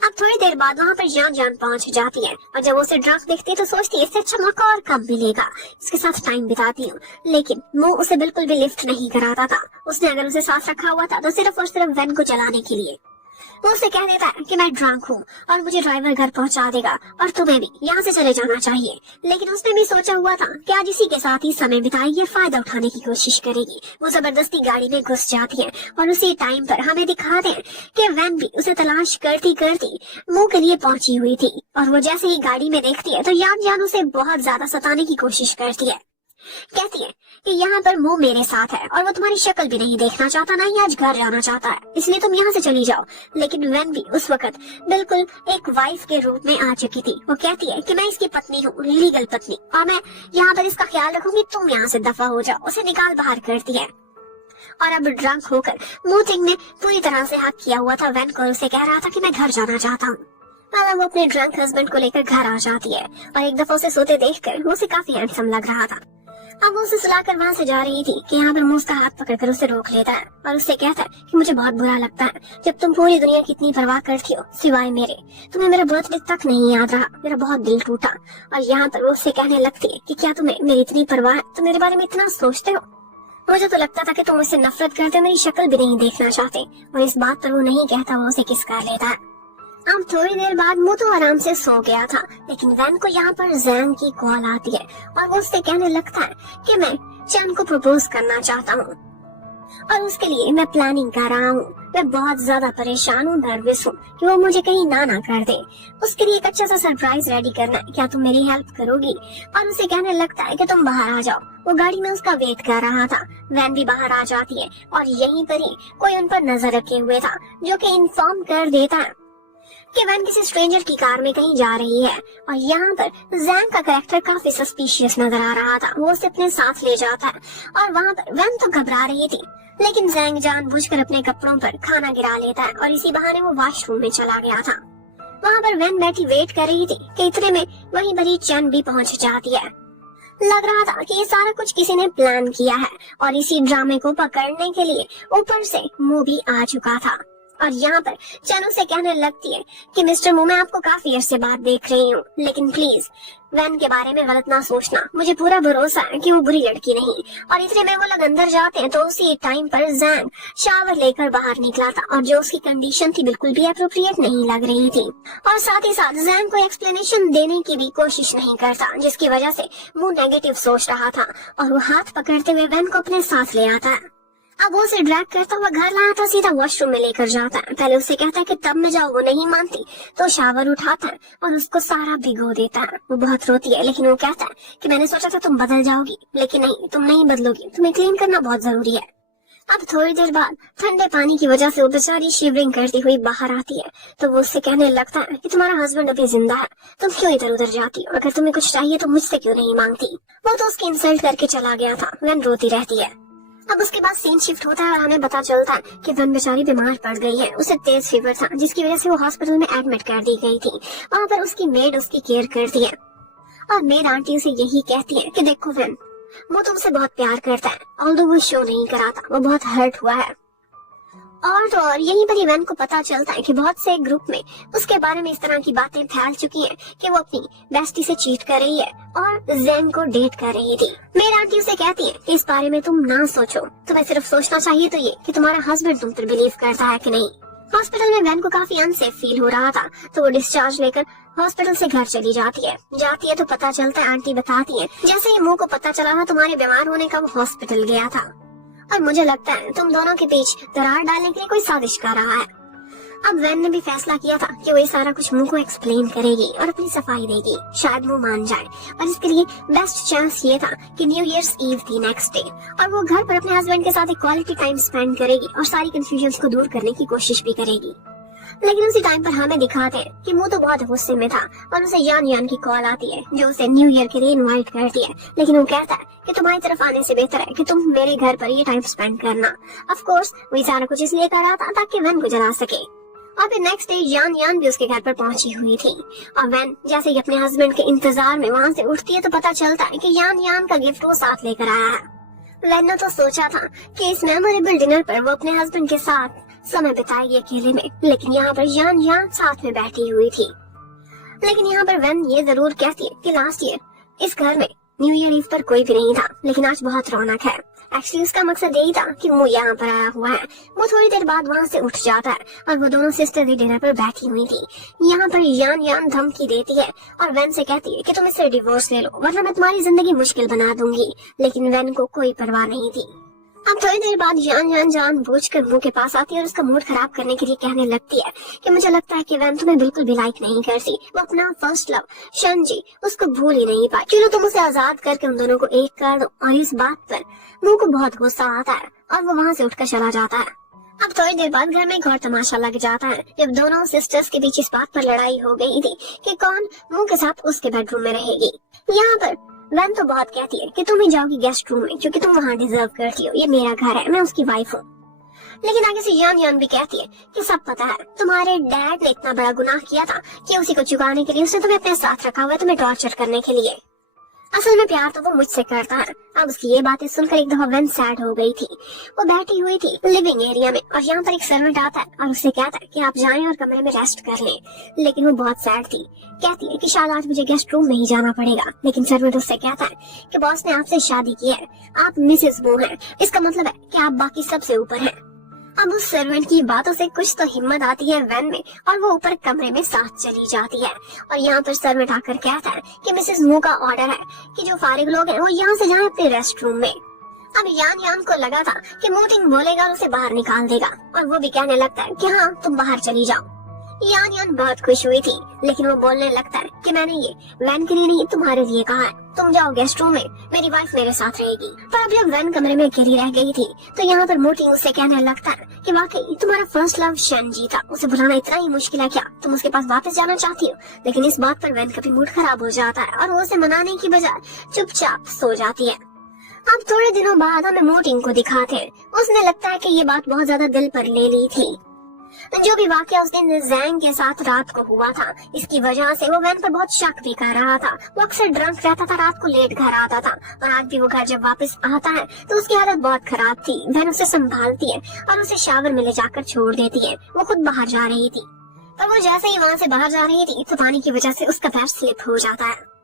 अब थोड़ी देर बाद वहाँ पर जान पहुंच जाती है और जब उसे ड्रंक देखती है तो सोचती है इससे अच्छा मौका और कब मिलेगा, इसके साथ टाइम बिताती हूँ। लेकिन वो उसे बिल्कुल भी लिफ्ट नहीं कराता था। उसने अगर उसे साथ रखा हुआ था तो सिर्फ और सिर्फ वैन को चलाने के लिए। वो उसे कह देता है कि मैं ड्रंक हूँ और मुझे ड्राइवर घर पहुँचा देगा और तुम्हें भी यहाँ से चले जाना चाहिए। लेकिन उसने भी सोचा हुआ था कि आज इसी के साथ ही समय बिताएगी, फायदा उठाने की कोशिश करेगी। वो जबरदस्ती गाड़ी में घुस जाती है और उसी टाइम पर हमें दिखाते हैं कि वैन भी उसे तलाश करती करती मुंह के लिए पहुंची हुई थी। और वो जैसे ही गाड़ी में देखती है तो जान उसे बहुत ज्यादा सताने की कोशिश करती है। कहती है कि यहाँ पर मुंह मेरे साथ है और वो तुम्हारी शक्ल भी नहीं देखना चाहता, ना ही आज घर जाना चाहता है, इसलिए तुम यहाँ से चली जाओ। लेकिन वैन भी उस वक्त बिल्कुल एक वाइफ के रूप में आ चुकी थी। वो कहती है कि मैं इसकी पत्नी हूँ, लीगल पत्नी, और मैं यहाँ पर इसका ख्याल रखूंगी, तुम यहाँ से दफा हो जाओ। उसे निकाल बाहर करती है और अब ड्रंक होकर मूथिंग ने पूरी तरह से हक किया हुआ था वैन को। उसे कह रहा था कि मैं घर जाना चाहता हूँ। वो अपने ड्रंक हस्बैंड को लेकर घर आ जाती है और एक दफा उसे सोते देखकर वो उसे काफी हैंडसम लग रहा था। अब वो उसे सुलाकर वहाँ से जा रही थी कि यहाँ पर मुझ का हाथ पकड़कर उसे रोक लेता है और उससे कहता है कि मुझे बहुत बुरा लगता है जब तुम पूरी दुनिया की इतनी परवाह करती हो सिवाय मेरे, तुम्हें मेरा बर्थडे तक नहीं याद रहा, मेरा बहुत दिल टूटा। और यहाँ पर वो उससे कहने लगती है कि क्या तुम्हें मेरी इतनी परवाह है, तुम मेरे बारे में इतना सोचते हो। मुझे तो लगता था कि तुम मुझसे नफरत करते, मेरी शक्ल भी नहीं देखना चाहते। और इस बात पर वो नहीं कहता वो उसे किस कर लेता है। अब थोड़ी देर बाद वो तो आराम से सो गया था, लेकिन वैन को यहाँ पर जैंग की कॉल आती है और वो उससे कहने लगता है कि मैं चैन को प्रपोज करना चाहता हूँ और उसके लिए मैं प्लानिंग कर रहा हूँ। मैं बहुत ज्यादा परेशान हूँ, नर्वस हूँ कि वो मुझे कहीं ना कर दे। उसके लिए एक अच्छा सा सरप्राइज रेडी करना है, क्या तुम मेरी हेल्प करोगी? और उसे कहने लगता है कि तुम बाहर आ जाओ। वो गाड़ी में उसका वेट कर रहा था। वैन भी बाहर आ जाती है और यहीं पर ही कोई उन पर नजर रखे हुए था, जो कि इन्फॉर्म कर देता है कि वैन किसी स्ट्रेंजर की कार में कहीं जा रही है। और यहाँ पर जैंग का कैरेक्टर काफी सस्पिशियस नजर आ रहा था। वो उसे अपने साथ ले जाता है और वहाँ पर वैन तो घबरा रही थी, लेकिन जैंग जानबूझकर अपने कपड़ों पर खाना गिरा लेता है और इसी बहाने वो वॉशरूम में चला गया था। वहाँ पर वैन बैठी वेट कर रही थी कि इतने में वहीं पर चैन भी पहुँच जाती है। लग रहा था कि ये सारा कुछ किसी ने प्लान किया है और इसी ड्रामे को पकड़ने के लिए ऊपर से मुंह भी आ चुका था। और यहाँ पर चैन उसे कहने लगती है कि मिस्टर मू, मैं आपको काफी अर्से बाद देख रही हूँ, लेकिन प्लीज वैन के बारे में गलत ना सोचना। मुझे पूरा भरोसा है कि वो बुरी लड़की नहीं। और इतने में वो लोग अंदर जाते हैं तो उसी टाइम पर जैंग शावर लेकर बाहर निकला था और जो उसकी कंडीशन थी बिल्कुल भी अप्रोप्रिएट नहीं लग रही थी। और साथ ही साथ जैंग को एक्सप्लेनेशन देने की भी कोशिश नहीं करता, जिसकी वजह से वो नेगेटिव सोच रहा था और वो हाथ पकड़ते हुए वैन को अपने साथ ले आता है। अब वो उसे ड्रैग करता हुआ घर लाया था, सीधा वॉशरूम में लेकर जाता है। पहले उसे कहता है कि तब में जाओ, वो नहीं मानती तो शावर उठाता है और उसको सारा भिगो देता है। वो बहुत रोती है, लेकिन वो कहता है कि मैंने सोचा था तुम बदल जाओगी, लेकिन नहीं, तुम नहीं बदलोगी, तुम्हें क्लीन करना बहुत जरूरी है। अब थोड़ी देर बाद ठंडे पानी की वजह से वो बेचारी शिवरिंग करती हुई बाहर आती है तो वो उससे कहने लगता है कि तुम्हारा हस्बैंड अभी जिंदा है, तुम क्यों इधर उधर जाती हो? अगर तुम्हें कुछ चाहिए तो मुझसे क्यों नहीं मांगती? वो तो उसकी इंसल्ट करके चला गया था। वैन रोती रहती है। अब उसके बाद सीन शिफ्ट होता है और हमें पता चलता है कि वैन बेचारी बीमार पड़ गई है। उसे तेज फीवर था, जिसकी वजह से वो हॉस्पिटल में एडमिट कर दी गई थी। वहाँ पर उसकी मेड उसकी केयर करती है और मेड आंटी उसे यही कहती है कि देखो वैन, वो तुमसे बहुत प्यार करता है, ऑल्दो वो शो नहीं कराता, वो बहुत हर्ट हुआ है। और तो और यहीं पर वैन को पता चलता है कि बहुत से ग्रुप में उसके बारे में इस तरह की बातें फैल चुकी हैं कि वो अपनी बेस्टी से चीट कर रही है और जैंग को डेट कर रही थी। मेरी आंटी उसे कहती है कि इस बारे में तुम ना सोचो, तुम्हें सिर्फ सोचना चाहिए तो ये कि तुम्हारा हस्बैंड तुम पर बिलीव करता है कि नहीं। हॉस्पिटल में वैन को काफी अनसेफ फील हो रहा था तो वो डिस्चार्ज लेकर हॉस्पिटल से घर चली जाती है तो पता चलता है, आंटी बताती है, जैसे ही मुंह को पता चला था तुम्हारे बीमार होने का, वो हॉस्पिटल गया था और मुझे लगता है तुम दोनों के बीच दरार डालने के लिए कोई साजिश कर रहा है। अब वैन ने भी फैसला किया था कि वो ये सारा कुछ मुंह को एक्सप्लेन करेगी और अपनी सफाई देगी, शायद वो मान जाए। और इसके लिए बेस्ट चांस ये था कि न्यू ईयर्स ईव थी नेक्स्ट डे और वो घर पर अपने हस्बैंड के साथ एक क्वालिटी टाइम स्पेंड करेगी और सारी कंफ्यूजन को दूर करने की कोशिश भी करेगी। लेकिन उसी टाइम पर हमें दिखाते हैं कि वो तो बहुत गुस्से में था और उसे यान यान की कॉल आती है जो उसे न्यू ईयर के लिए इनवाइट करती है। लेकिन वो कहता है कि तुम्हारी तरफ आने से बेहतर है कि तुम मेरे घर पर ये टाइम स्पेंड करना। ऑफ कोर्स वो सारा कुछ इसलिए कर रहा था ताकि वैन को जला सके। और फिर नेक्स्ट डे यान यान भी उसके घर पर पहुंची हुई थी और वैन जैसे ही अपने हस्बैंड के इंतजार में वहाँ से उठती है तो पता चलता है कि यान यान का गिफ्ट वो साथ लेकर आया है। वैन ने तो सोचा था कि इस मेमोरेबल डिनर पर वो अपने हस्बैंड के साथ समय बिताएगी अकेले में, लेकिन यहाँ पर यान यान साथ में बैठी हुई थी। लेकिन यहाँ पर वैन ये जरूर कहती है कि लास्ट ईयर इस घर में न्यू ईयर ईव पर कोई भी नहीं था, लेकिन आज बहुत रौनक है। एक्चुअली उसका मकसद यही था कि वो यहाँ पर आया हुआ है। वो थोड़ी देर बाद वहाँ से उठ जाता है और वो दोनों सिस्टर भी डिनर पर बैठी हुई थी। यहाँ पर यान यान धमकी देती है और वैन से कहती है कि तुम इससे डिवोर्स ले लो वरना मैं तुम्हारी जिंदगी मुश्किल बना दूंगी। लेकिन वैन को कोई परवाह नहीं थी। अब थोड़ी देर बाद यान यान जानबूझकर मुंह के पास आती है और उसका मूड खराब करने के लिए कहने लगती है कि मुझे लगता है कि वैन तुम्हें बिल्कुल भी लाइक नहीं करती। वो अपना फर्स्ट लव शनजी उसको भूल ही नहीं पाई। चलो तुम उसे आजाद करके उन दोनों को एक कर दो। और इस बात पर मुंह को बहुत गुस्सा आता है और वो वहाँ से उठकर चला जाता है। अब थोड़ी देर बाद घर में एक और तमाशा लग जाता है जब दोनों सिस्टर्स के बीच इस बात पर लड़ाई हो गई थी कि कौन मुंह के साथ उसके बेडरूम में रहेगी। यहाँ पर वैन तो बहुत कहती है कि तुम ही जाओगी गेस्ट रूम में क्योंकि तुम वहाँ डिजर्व करती हो, ये मेरा घर है, मैं उसकी वाइफ हूँ। लेकिन आगे से यान यान भी कहती है कि सब पता है, तुम्हारे डैड ने इतना बड़ा गुनाह किया था कि उसी को चुकाने के लिए उसने तुम्हें अपने साथ रखा हुआ है, तुम्हें टॉर्चर करने के लिए। असल में प्यार तो वो मुझसे करता है। अब उसकी ये बातें सुनकर एक दफा वेन सैड हो गई थी। वो बैठी हुई थी लिविंग एरिया में और यहाँ पर एक सर्वेंट आता है और उससे कहता है कि आप जाएं और कमरे में रेस्ट कर लें। लेकिन वो बहुत सैड थी। कहती है कि शायद आज मुझे गेस्ट रूम में ही जाना पड़ेगा। लेकिन सर्वेंट उससे कहता है कि बॉस ने आपसे शादी की है, आप मिसेस वो हैं, इसका मतलब है कि आप बाकी सबसे ऊपर हैं। अब उस सर्वेंट की बातों से कुछ तो हिम्मत आती है वैन में और वो ऊपर कमरे में साथ चली जाती है। और यहाँ पर सर्वेंट आकर कहता है कि मिसेस मू का ऑर्डर है कि जो फारिग लोग हैं वो यहाँ से जाएं अपने रेस्ट रूम में। अब यान को लगा था कि मूटिंग बोलेगा और उसे बाहर निकाल देगा और वो भी कहने लगता है कि हाँ तुम बाहर चली जाओ। यान बहुत खुश हुई थी, लेकिन वो बोलने लगता है कि मैंने ये वैन के लिए नहीं तुम्हारे लिए कहा है, तुम जाओ गेस्ट रूम में, मेरी वाइफ मेरे साथ रहेगी। पर अब जब वैन कमरे में अकेली रह गई थी तो यहाँ पर मूटिंग उससे कहने लगता है कि वाकई तुम्हारा फर्स्ट लव शेनजी था, उसे भुलाना इतना ही मुश्किल है क्या, तुम उसके पास वापस जाना चाहती हो। लेकिन इस बात पर वैन का भी मूड खराब हो जाता है और वो उसे मनाने की बजाय चुपचाप सो जाती है। अब थोड़े दिनों बाद हमें मूटिंग को दिखाते हैं। उसने लगता है कि ये बात बहुत ज्यादा दिल पर ले ली थी। जो भी वाकया उस दिन जैंग के साथ रात को हुआ था, इसकी वजह से वो वैन पर बहुत शक भी कर रहा था। वो अक्सर ड्रंक रहता था, रात को लेट घर आता था और आज भी वो घर जब वापस आता है तो उसकी हालत बहुत खराब थी। वैन उसे संभालती है और उसे शावर में ले जाकर छोड़ देती है। वो खुद बाहर जा रही थी, पर वो जैसे ही वहाँ से बाहर जा रही थी तो पानी की वजह से उसका पैर स्लिप हो जाता है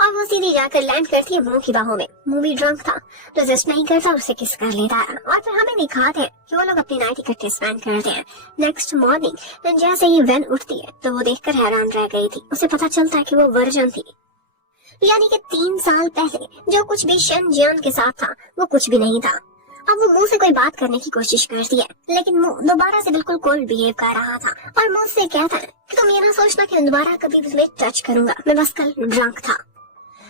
और वो सीधी जाकर लैंड करती है मुंह की बाहों में। मुंह भी ड्रंक था, रेजिस्ट नहीं करता और उसे किस कर लेता है और फिर हमें दिखाते हैं कि वो लोग अपनी नाइट इकट्ठे स्पेंड करते हैं। नेक्स्ट मॉर्निंग जैसे ही वैन उठती है तो वो देखकर हैरान रह गई थी। उसे पता चलता है कि वो वर्जन थी, यानी कि 3 साल पहले जो कुछ भी शन जियान के साथ था वो कुछ भी नहीं था। अब वो मुंह से कोई बात करने की कोशिश करती है, लेकिन मुंह दोबारा से बिल्कुल कोल्ड बिहेव कर रहा था और मुंह से कहता है कि तुम ये ना सोचना कि मैं दोबारा कभी भी तुम्हें टच करूंगा, मैं बस कल ड्रंक था।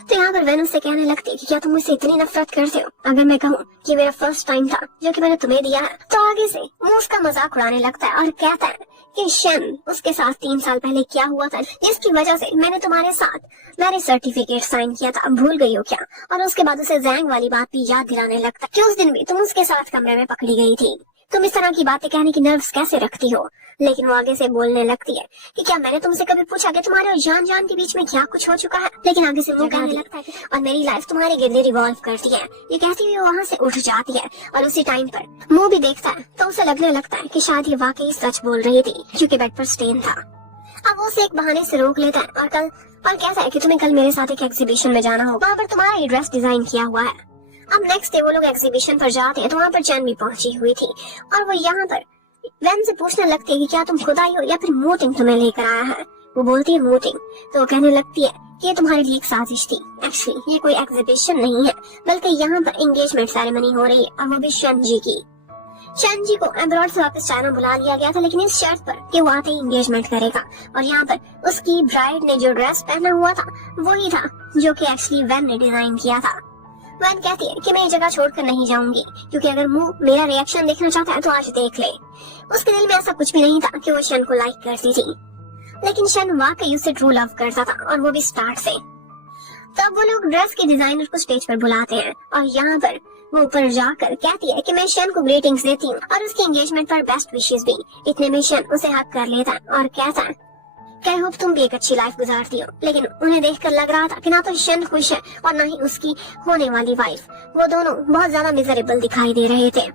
तो यहाँ पर वैन उससे कहने लगती है कि क्या तुम मुझसे इतनी नफरत करते हो? अगर मैं कहूँ कि मेरा फर्स्ट टाइम था जो कि मैंने तुम्हें दिया है, तो आगे से मुंह उसका मजाक उड़ाने लगता है और कहता है कि शन उसके साथ 3 साल पहले क्या हुआ था जिसकी वजह से मैंने तुम्हारे साथ मैरिज सर्टिफिकेट साइन किया था, भूल गई हो क्या? और उसके बाद उसे जैंग वाली बात भी याद दिलाने लगता कि उस दिन भी तुम उसके साथ कमरे में पकड़ी गई थी, तुम इस तरह की बातें कहने की नर्व्स कैसे रखती हो? लेकिन वो आगे से बोलने लगती है कि क्या मैंने तुमसे कभी पूछा कि तुम्हारे और जान के बीच में क्या कुछ हो चुका है? लेकिन आगे से वो कहने लगता है और मेरी लाइफ तुम्हारे गिर्द रिवॉल्व करती है। ये कहती हुई वहाँ से उठ जाती है और उसी टाइम पर मुंह भी देखता है तो उसे लगने लगता है कि शायद ये वाकई सच बोल रही थी क्योंकि बेड पर स्टेन था। अब वो उसे एक बहाने से रोक लेता है और कहता है कि तुम्हें कल मेरे साथ एक एग्जीबिशन में जाना होगा, वहाँ पर तुम्हारा ये ड्रेस डिजाइन किया हुआ है। अब नेक्स्ट डे वो लोग एग्जीबिशन पर जाते हैं तो वहाँ पर चैन भी पहुंची हुई थी और वो यहाँ पर वैन से पूछने लगती है कि क्या तुम खुद आई हो या फिर मूटिंग तुम्हें लेकर आया है? वो बोलती है मूटिंग, तो वो कहने लगती है कि ये तुम्हारे लिए एक साजिश थी। एक्चुअली ये कोई एग्जीबिशन नहीं है, बल्कि यहाँ पर एंगेजमेंट सेरेमनी हो रही है और वो भी शनजी की। शनजी को अब्रॉड से वापस चाइना बुला लिया गया था, लेकिन इस शर्त पर कि वो आते ही एंगेजमेंट करेगा। और यहाँ पर उसकी ब्राइड ने जो ड्रेस पहना हुआ था वही था जो कि एक्चुअली वैन ने डिजाइन किया था। वैन कहती है कि मैं ये जगह छोड़कर नहीं जाऊंगी, क्योंकि अगर मुंह मेरा रिएक्शन देखना चाहता है तो आज देख ले। उसके दिल में ऐसा कुछ भी नहीं था कि वो शन को लाइक करती थी, लेकिन शन वाकई उससे ट्रू लव करता था और वो भी स्टार्ट से। तब वो लोग ड्रेस के डिजाइनर को स्टेज पर बुलाते हैं और यहाँ पर वो ऊपर जाकर कहती है कि मैं शन को ग्रीटिंग्स देती हूँ और उसकी एंगेजमेंट पर बेस्ट विशेस भी। इतने में शन उसे हक कर लेता है और कहता है आई होप तुम भी एक अच्छी लाइफ गुजारती हो। लेकिन उन्हें देखकर लग रहा था कि ना तो शन खुश है और ना ही उसकी होने वाली वाइफ, वो दोनों बहुत ज्यादा मिजरेबल दिखाई दे रहे थे।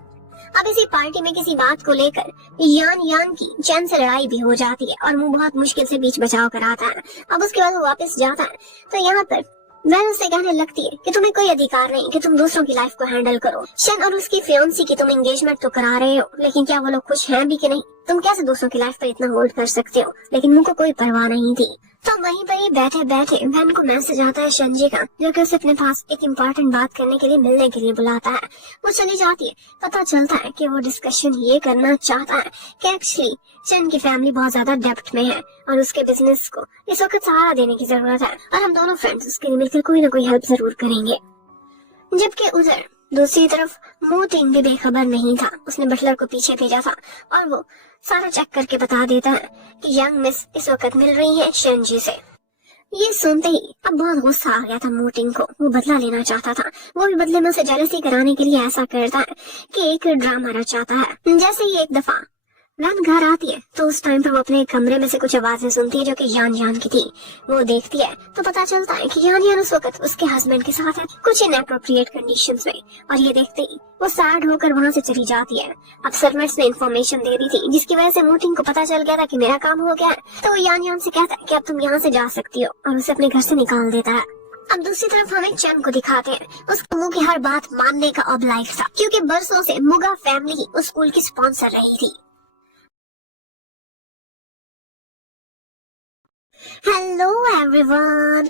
अब इसी पार्टी में किसी बात को लेकर यान की चैन से लड़ाई भी हो जाती है और वो बहुत मुश्किल से बीच बचाव कराता है। अब उसके बाद वो वापस जाता है तो यहाँ पर वैन उससे कहने लगती है कि तुम्हें कोई अधिकार नहीं कि तुम दूसरों की लाइफ को हैंडल करो। शन और उसकी फियांसी की तुम एंगेजमेंट तो करा रहे हो, लेकिन क्या वो लोग खुश हैं भी कि नहीं? तुम कैसे दूसरों की लाइफ पर इतना होल्ड कर सकते हो? लेकिन मुझको कोई परवाह नहीं थी। तो वहीं पर ही बैठे बैठे वैन को मैसेज आता है शनजी का, जो कि उसे अपने पास एक इम्पोर्टेंट बात करने के लिए मिलने के लिए बुलाता है। वो चली जाती है। पता चलता है कि वो डिस्कशन ये करना चाहता है कि एक्चुअली शन की फैमिली बहुत ज्यादा डेप्ट में है और उसके बिजनेस को इस वक्त सहारा देने की जरूरत है और हम दोनों फ्रेंड्स उसके लिए मिलकर कोई ना कोई हेल्प जरूर करेंगे। जबकि उधर दूसरी तरफ मूटिंग भी बेखबर नहीं था। उसने बटलर को पीछे भेजा था और वो सारा चेक करके बता देता है कि यंग मिस इस वक्त मिल रही है शनजी से। ये सुनते ही अब बहुत गुस्सा आ गया था मूटिंग को। वो बदला लेना चाहता था। वो भी बदले में उसे जेलसी कराने के लिए ऐसा करता है कि एक ड्रामा रचाता है। जैसे ही एक दफा वैन घर आती है तो उस टाइम पर वो अपने कमरे में से कुछ आवाजें सुनती है जो कि यान यान की थी। वो देखती है तो पता चलता है कि यान यान उस वक्त उसके हस्बैंड के साथ है कुछ इनएप्रोप्रिएट कंडीशंस में, और ये देखते ही वो सैड होकर वहाँ से चली जाती है। अब सर्वेंट्स ने इन्फॉर्मेशन दे दी थी जिसकी वजह से मोटिंग को पता चल गया था कि मेरा काम हो गया है, तो वो यान यान से कहता है कि अब तुम यहाँ से जा सकती हो, और उसे अपने घर से निकाल देता है। अब दूसरी तरफ हमें चैन को दिखाते हैं। उसके मुंह की हर बात मानने का अब लाइफ था, क्योंकि बरसों से मुगा फैमिली ही उस स्कूल की स्पॉन्सर रही थी। Hello everyone.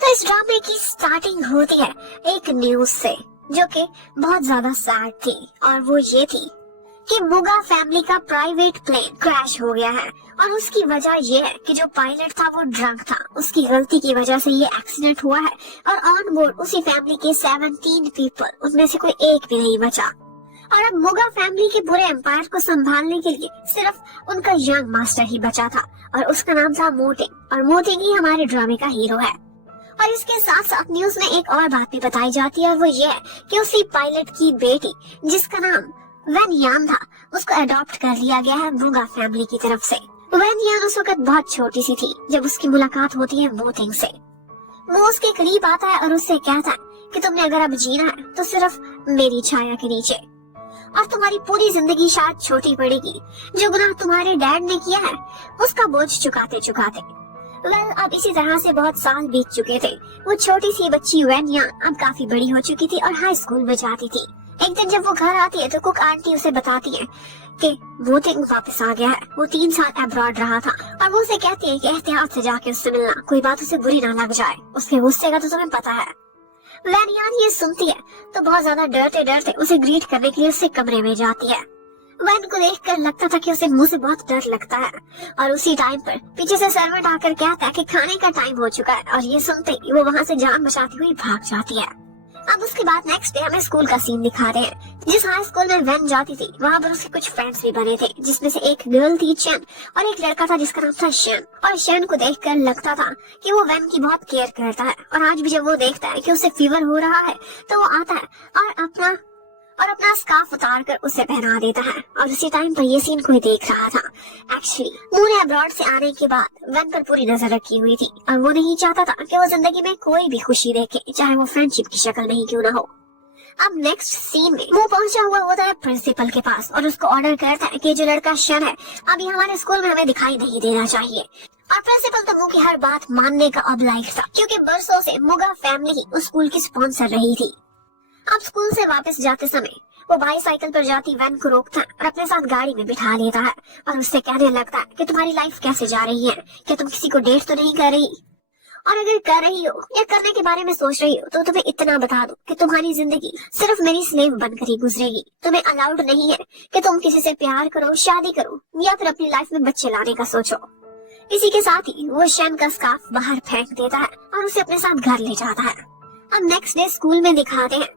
तो इस ड्रामे की स्टार्टिंग होती है एक न्यूज से जो कि बहुत ज्यादा सैड थी, और वो ये थी कि मुगा फैमिली का प्राइवेट प्लेन क्रैश हो गया है, और उसकी वजह ये है कि जो पायलट था वो ड्रंक था। उसकी गलती की वजह से ये एक्सीडेंट हुआ है, और ऑन बोर्ड उसी फैमिली के 17 पीपल, उनमें से कोई एक भी नहीं बचा। और अब मुगा फैमिली के पूरे एम्पायर को संभालने के लिए सिर्फ उनका यंग मास्टर ही बचा था, और उसका नाम था मोटिंग, और मोटिंग ही हमारे ड्रामे का हीरो है। और इसके साथ साथ न्यूज में एक और बात भी बताई जाती है, और वो ये है कि उसी पायलट की बेटी जिसका नाम वैन यान था, उसको अडॉप्ट कर लिया गया है मुगा फैमिली की तरफ से। वैन यान उस वक्त बहुत छोटी सी थी जब उसकी मुलाकात होती है मोटिंग से। वो उसके करीब आता है और उससे कहता है कि तुमने अगर अब जीना है तो सिर्फ मेरी छाया के नीचे, और तुम्हारी पूरी जिंदगी शायद छोटी पड़ेगी। जो गुनाह तुम्हारे डैड ने किया है उसका बोझ चुकाते चुकाते। अब इसी तरह से बहुत साल बीत चुके थे। वो छोटी सी बच्ची वैन यान अब काफी बड़ी हो चुकी थी और हाई स्कूल में जाती थी। एक दिन जब वो घर आती है तो कुक आंटी उसे बताती है कि मोटिंग वापस आ गया है। वो 3 साल अब्रॉड रहा था, और वो उसे कहती है कि एहतियात से जाके उससे मिलना, कोई बात उसे बुरी ना लग जाए, उसके गुस्से का तो तुम्हें पता है। वैन यान ये सुनती है तो बहुत ज्यादा डरते डरते उसे ग्रीट करने के लिए उससे कमरे में जाती है। वैन को देखकर लगता था कि उसे मुंह से बहुत डर लगता है, और उसी टाइम पर पीछे से सर्वेंट आकर कहता है कि खाने का टाइम हो चुका है, और ये सुनते ही वो वहाँ से जान बचाती हुई भाग जाती है। अब उसके बाद नेक्स्ट डे हमें स्कूल का सीन दिखा रहे हैं। जिस हाई स्कूल में वैन जाती थी वहाँ पर उसके कुछ फ्रेंड्स भी बने थे, जिसमें से एक गर्ल थी चैन, और एक लड़का था जिसका नाम था शैन। और शैन को देखकर लगता था कि वो वैन की बहुत केयर करता है, और आज भी जब वो देखता है कि उसे फीवर हो रहा है तो वो आता है और अपना स्कार्फ उतार कर उसे पहना देता है। और उसी टाइम पर ये सीन कोई देख रहा था। एक्चुअली मून अब्रॉड से आने के बाद वैन पर पूरी नजर रखी हुई थी, और वो नहीं चाहता था कि वो जिंदगी में कोई भी खुशी देखे, चाहे वो फ्रेंडशिप की शक्ल में ही क्यों ना हो। अब नेक्स्ट सीन में वो पहुंचा हुआ होता है प्रिंसिपल के पास, और उसको ऑर्डर करता है कि जो लड़का शन है अभी हमारे स्कूल में हमें दिखाई नहीं देना चाहिए। और प्रिंसिपल तो मुंह की हर बात मानने का अब लायक था, क्योंकि बरसों से मुगा फैमिली ही उस स्कूल की स्पॉन्सर रही थी। अब स्कूल से वापस जाते समय वो बाईसाइकिल पर जाती वैन को रोकता है और अपने साथ गाड़ी में बिठा लेता है, और उससे कहने लगता है कि तुम्हारी लाइफ कैसे जा रही है, क्या तुम किसी को डेट तो नहीं कर रही, और अगर कर रही हो या करने के बारे में सोच रही हो तो तुम्हें इतना बता दो कि तुम्हारी जिंदगी सिर्फ मेरी स्लेव बनकर ही गुजरेगी। तुम्हें अलाउड नहीं है कि तुम किसी से प्यार करो, शादी करो, या फिर अपनी लाइफ में बच्चे लाने का सोचो। इसी के साथ ही वो शैन का स्कार्फ बाहर फेंक देता है और उसे अपने साथ घर ले जाता है। अब नेक्स्ट डे स्कूल में दिखाते हैं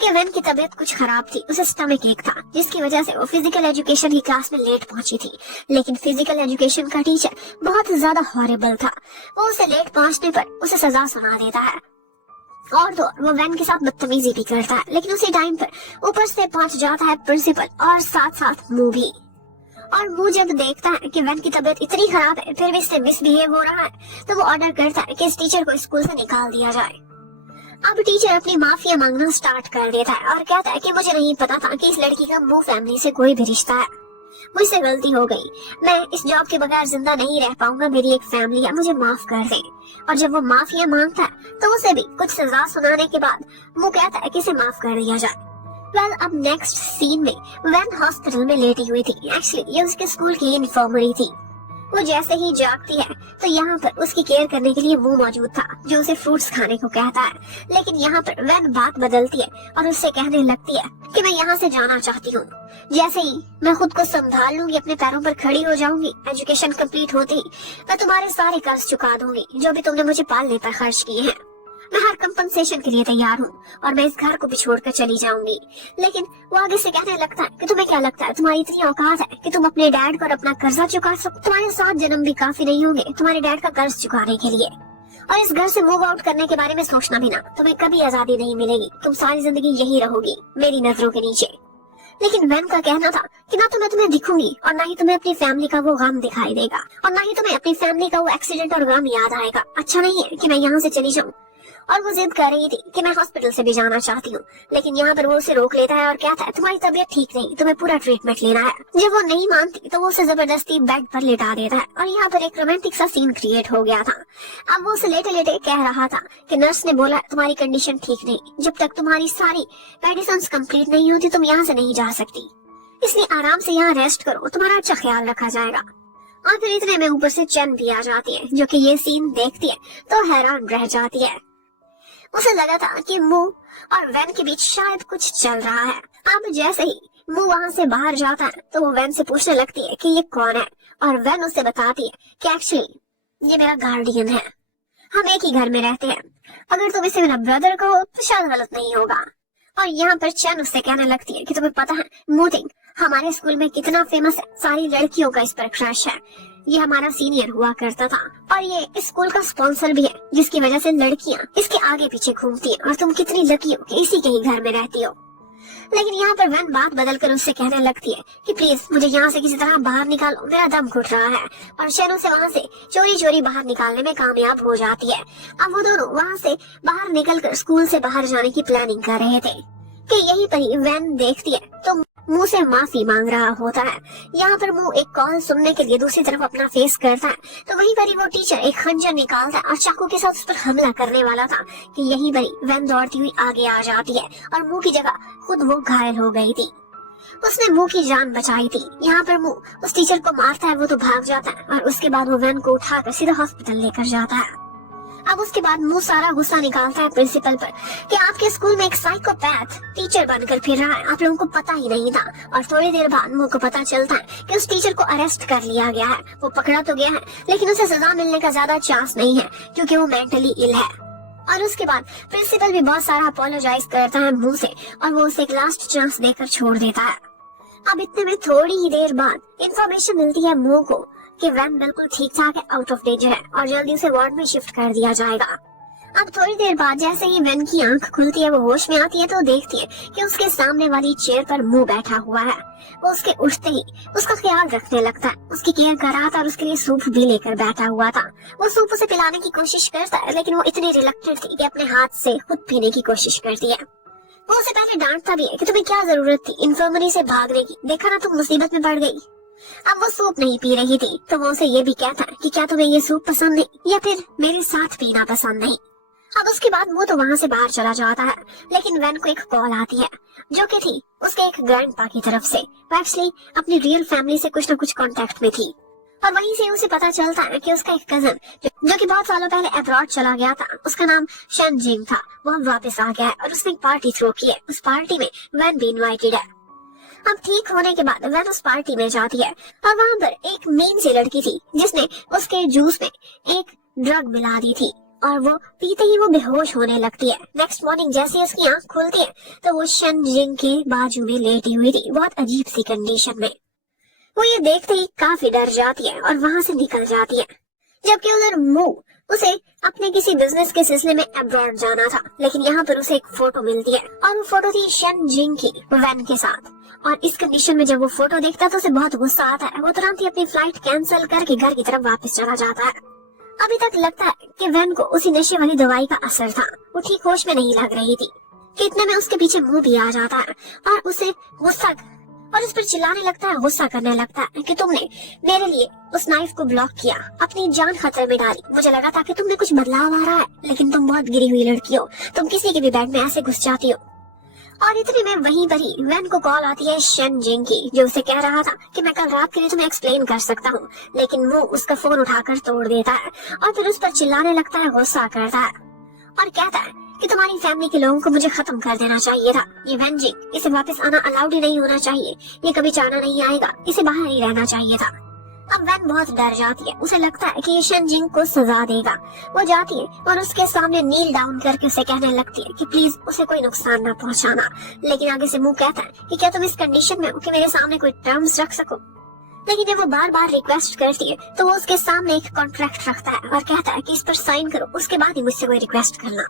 कि वैन की तबीयत कुछ खराब थी, उसे स्टमक एक था, जिसकी वजह से वो फिजिकल एजुकेशन की क्लास में लेट पहुंची थी। लेकिन फिजिकल एजुकेशन का टीचर बहुत ज्यादा हॉरिबल था। वो उसे लेट पहुंचने पर उसे सजा सुना देता है, और तो वो वैन के साथ बदतमीजी भी करता है। लेकिन उसी टाइम पर ऊपर से पहुंच जाता है प्रिंसिपल, और साथ साथ मुंह भी। और वो जब देखता है कि वैन की तबीयत इतनी खराब है फिर भी इससे मिसबिहेव हो रहा है, तो वो ऑर्डर करता है कि इस टीचर को स्कूल से निकाल दिया जाए। अब टीचर अपनी माफिया मांगना स्टार्ट कर देता है और कहता है कि मुझे नहीं पता था कि इस लड़की का मुंह फैमिली से कोई भी रिश्ता है, मुझसे गलती हो गई, मैं इस जॉब के बगैर जिंदा नहीं रह पाऊंगा, मेरी एक फैमिली है, मुझे माफ कर दे। और जब वो माफिया मांगता है तो उसे भी कुछ सजा सुनाने के बाद वो कहता है कि इसे माफ कर दिया जाए। अब नेक्स्ट सीन में वैन हॉस्पिटल में लेटी हुई थी। एक्चुअली ये उसके स्कूल की इन्फर्मरी थी। वो जैसे ही जागती है तो यहाँ पर उसकी केयर करने के लिए मुंह मौजूद था जो उसे फ्रूट्स खाने को कहता है। लेकिन यहाँ पर वैन बात बदलती है और उससे कहने लगती है कि मैं यहाँ से जाना चाहती हूँ, जैसे ही मैं खुद को संभाल लूंगी, अपने पैरों पर खड़ी हो जाऊंगी, एजुकेशन कंप्लीट होते ही मैं तुम्हारे सारे कर्ज चुका दूंगी जो भी तुमने मुझे पालने पर खर्च किए हैं। मैं हर कंपनसेशन के लिए तैयार हूँ और मैं इस घर को भी छोड़कर चली जाऊंगी। लेकिन वो आगे से कहने लगता है कि तुम्हें क्या लगता है तुम्हारी इतनी औकात है कि तुम अपने डैड को और अपना कर्जा चुका सको? तुम्हारे 7 जन्म भी काफी नहीं होंगे तुम्हारे डैड का कर्ज चुकाने के लिए। और इस घर से मूव आउट करने के बारे में सोचना भी ना, तुम्हें कभी आजादी नहीं मिलेगी, तुम सारी जिंदगी यही रहोगी मेरी नजरों के नीचे। लेकिन वैन का कहना था कि ना तो मैं तुम्हें दिखूंगी और ना ही तुम्हें अपनी फैमिली का वो गम दिखाई देगा और ना ही तुम्हें अपनी फैमिली का वो एक्सीडेंट और गम याद आएगा। अच्छा नहीं है कि मैं यहाँ से चली जाऊँ। और वो जिद कर रही थी कि मैं हॉस्पिटल से भी जाना चाहती हूँ, लेकिन यहाँ पर वो उसे रोक लेता है और कहता है तुम्हारी तबीयत ठीक नहीं, तुम्हें पूरा ट्रीटमेंट लेना है। जब वो नहीं मानती तो वो उसे जबरदस्ती बेड पर लेटा देता है और यहाँ पर एक रोमांटिक सा सीन क्रिएट हो गया था। अब वो उसे लेटे लेटे कह रहा था कि नर्स ने बोला तुम्हारी कंडीशन ठीक नहीं, जब तक तुम्हारी सारी मेडिसिन कंप्लीट नहीं होती तुम यहाँ से नहीं जा सकती, इसलिए आराम से यहाँ रेस्ट करो, तुम्हारा अच्छा ख्याल रखा जाएगा। और फिर इतने में ऊपर से चैन भी आ जाती है, जो कि ये सीन देखती है तो हैरान रह जाती है। उसे लगा था कि मू और वैन के बीच शायद कुछ चल रहा है। अब जैसे ही मू वहाँ से बाहर जाता है तो वो वैन से पूछने लगती है कि ये कौन है, और वैन उसे बताती है कि एक्चुअली ये मेरा गार्डियन है, हम एक ही घर में रहते हैं, अगर तुम इसे मेरा ब्रदर कहो तो शायद गलत नहीं होगा। और यहाँ पर चैन उससे कहने लगती है कि तुम्हें पता है मूथिंग हमारे स्कूल में कितना फेमस है, सारी लड़कियों का इस पर क्रश है, ये हमारा सीनियर हुआ करता था और ये इस स्कूल का स्पॉन्सर भी है, जिसकी वजह से लड़कियाँ इसके आगे पीछे घूमती हैं और तुम कितनी लकी हो कि इसी के ही घर में रहती हो। लेकिन यहाँ पर वैन बात बदलकर उससे कहने लगती है कि प्लीज मुझे यहाँ से किसी तरह बाहर निकालो, मेरा दम घुट रहा है। और शैन उसे वहाँ से चोरी चोरी बाहर निकालने में कामयाब हो जाती है। अब वो दोनों वहाँ से बाहर निकलकर स्कूल से बाहर जाने की प्लानिंग कर रहे थे कि यही पर ही वैन देखती है तो मुंह से माफी मांग रहा होता है। यहाँ पर मुंह एक कॉल सुनने के लिए दूसरी तरफ अपना फेस करता है तो वहीं पर ही वो टीचर एक खंजर निकालता है और चाकू के साथ उस पर हमला करने वाला था कि यहीं पर ही वैन दौड़ती हुई आगे आ जाती है और मुंह की जगह खुद वो घायल हो गई थी। उसने मुंह की जान बचाई थी। यहाँ पर मुंह उस टीचर को मारता है, वो तो भाग जाता है और उसके बाद वो वैन को उठाकर सीधा हॉस्पिटल लेकर जाता है। अब उसके बाद मुंह सारा गुस्सा निकालता है प्रिंसिपल पर कि आपके स्कूल में एक साइकोपैथ टीचर बनकर फिर रहा है, आप लोगों को पता ही नहीं था। और थोड़ी देर बाद मुंह को पता चलता है कि उस टीचर को अरेस्ट कर लिया गया है। वो पकड़ा तो गया है लेकिन उसे सजा मिलने का ज्यादा चांस नहीं है क्योंकि वो मेंटली इल है। और उसके बाद प्रिंसिपल भी बहुत सारा अपोलोजाइज करता है मुंह से और वो उसे एक लास्ट चांस देकर छोड़ देता है। अब इतने में थोड़ी ही देर बाद इंफॉर्मेशन मिलती है मुंह को कि वैन बिल्कुल ठीक ठाक है, आउट ऑफ डेंजर है और जल्दी उसे वार्ड में शिफ्ट कर दिया जाएगा। अब थोड़ी देर बाद जैसे ही वैन की आंख खुलती है, वो होश में आती है तो देखती है कि उसके सामने वाली चेयर पर मुंह बैठा हुआ है। वो उसके उठते ही उसका ख्याल रखने लगता है, उसकी केयर कर रहा था और उसके लिए सूप भी लेकर बैठा हुआ था। वो सूप उसे पिलाने की कोशिश करता है लेकिन वो इतनी रिलक्टेंट थी कि अपने हाथ से खुद पीने की कोशिश करती है। वो उसे पहले डांटता भी है कि तुम्हें क्या जरूरत थी इन्फर्मरी से भागने की, देखा ना तुम मुसीबत में पड़ गई। अब वो सूप नहीं पी रही थी तो वो उसे ये भी कहता है कि क्या तुम्हें ये सूप पसंद नहीं या फिर मेरे साथ पीना पसंद नहीं। अब उसके बाद वो तो वहाँ से बाहर चला जाता है लेकिन वैन को एक कॉल आती है जो कि थी उसके एक ग्रैंडपा की तरफ से। वो एक्चुअली अपनी रियल फैमिली से कुछ न कुछ कांटेक्ट में थी और वहीं से उसे पता चलता है कि उसका एक कजन जो कि बहुत सालों पहले अब्रॉड चला गया था, उसका नाम शन जिंग था, वो अब वापस आ गया है और उसने एक पार्टी थ्रो की है। उस पार्टी में वैन भी इनवाइटेड है। अब ठीक होने के बाद वैन उस पार्टी में जाती है और वहाँ पर एक मेन सी लड़की थी जिसने उसके जूस में एक ड्रग मिला दी थी और वो पीते ही वो बेहोश होने लगती है। नेक्स्ट मॉर्निंग जैसे ही उसकी आंख खुलती है तो वो शन जिंग के बाजू में लेटी हुई थी, बहुत अजीब सी कंडीशन में। वो ये देखते ही काफी डर जाती है और वहाँ से निकल जाती है। जबकि उधर मुंह उसे अपने किसी बिजनेस के सिलसिले में अब्रॉड जाना था लेकिन यहाँ पर उसे एक फोटो मिलती है और वो फोटो थी शन जिंग की वैन के साथ। और इस कंडीशन में जब वो फोटो देखता है तो उसे बहुत गुस्सा आता है। वो तुरंत ही अपनी फ्लाइट कैंसिल करके घर की तरफ वापस चला जाता है। अभी तक लगता है कि वैन को उसी नशे वाली दवाई का असर था, वो ठीक होश में नहीं लग रही थी कि इतने में उसके पीछे मुंह भी आ जाता है और उसे गुस्सा और उस पर चिल्लाने लगता है, गुस्सा करने लगता है कि तुमने मेरे लिए उस नाइफ को ब्लॉक किया, अपनी जान खतरे में डाली, मुझे लगा था कि तुम में कुछ बदलाव आ रहा है लेकिन तुम बहुत गिरी हुई लड़की हो, तुम किसी के भी बैग में ऐसे घुस जाती हो। और इतने में वहीं पर ही वैन को कॉल आती है शन जिंग की जो उसे कह रहा था कि मैं कल रात के लिए तुम्हें एक्सप्लेन कर सकता हूँ, लेकिन वो उसका फोन उठाकर तोड़ देता है और फिर उस पर चिल्लाने लगता है, गुस्सा करता है और कहता है कि तुम्हारी फैमिली के लोगों को मुझे खत्म कर देना चाहिए था। ये वैन जिंग, इसे वापस आना अलाउड ही नहीं होना चाहिए, ये कभी जाना नहीं आएगा, इसे बाहर ही रहना चाहिए था। अब वैन बहुत डर जाती है, उसे लगता है कि ये शन जिंग को सजा देगा। वो जाती है और उसके सामने नील डाउन करके उसे कहने लगती है कि प्लीज उसे कोई नुकसान न पहुंचाना। लेकिन आगे से मुंह कहता है कि क्या तुम इस कंडीशन में हो कि मेरे सामने कोई टर्म्स रख सको। लेकिन जब वो बार बार रिक्वेस्ट करती है तो वो उसके सामने एक कॉन्ट्रैक्ट रखता है और कहता है कि इस पर साइन करो, उसके बाद ही मुझसे कोई रिक्वेस्ट करना।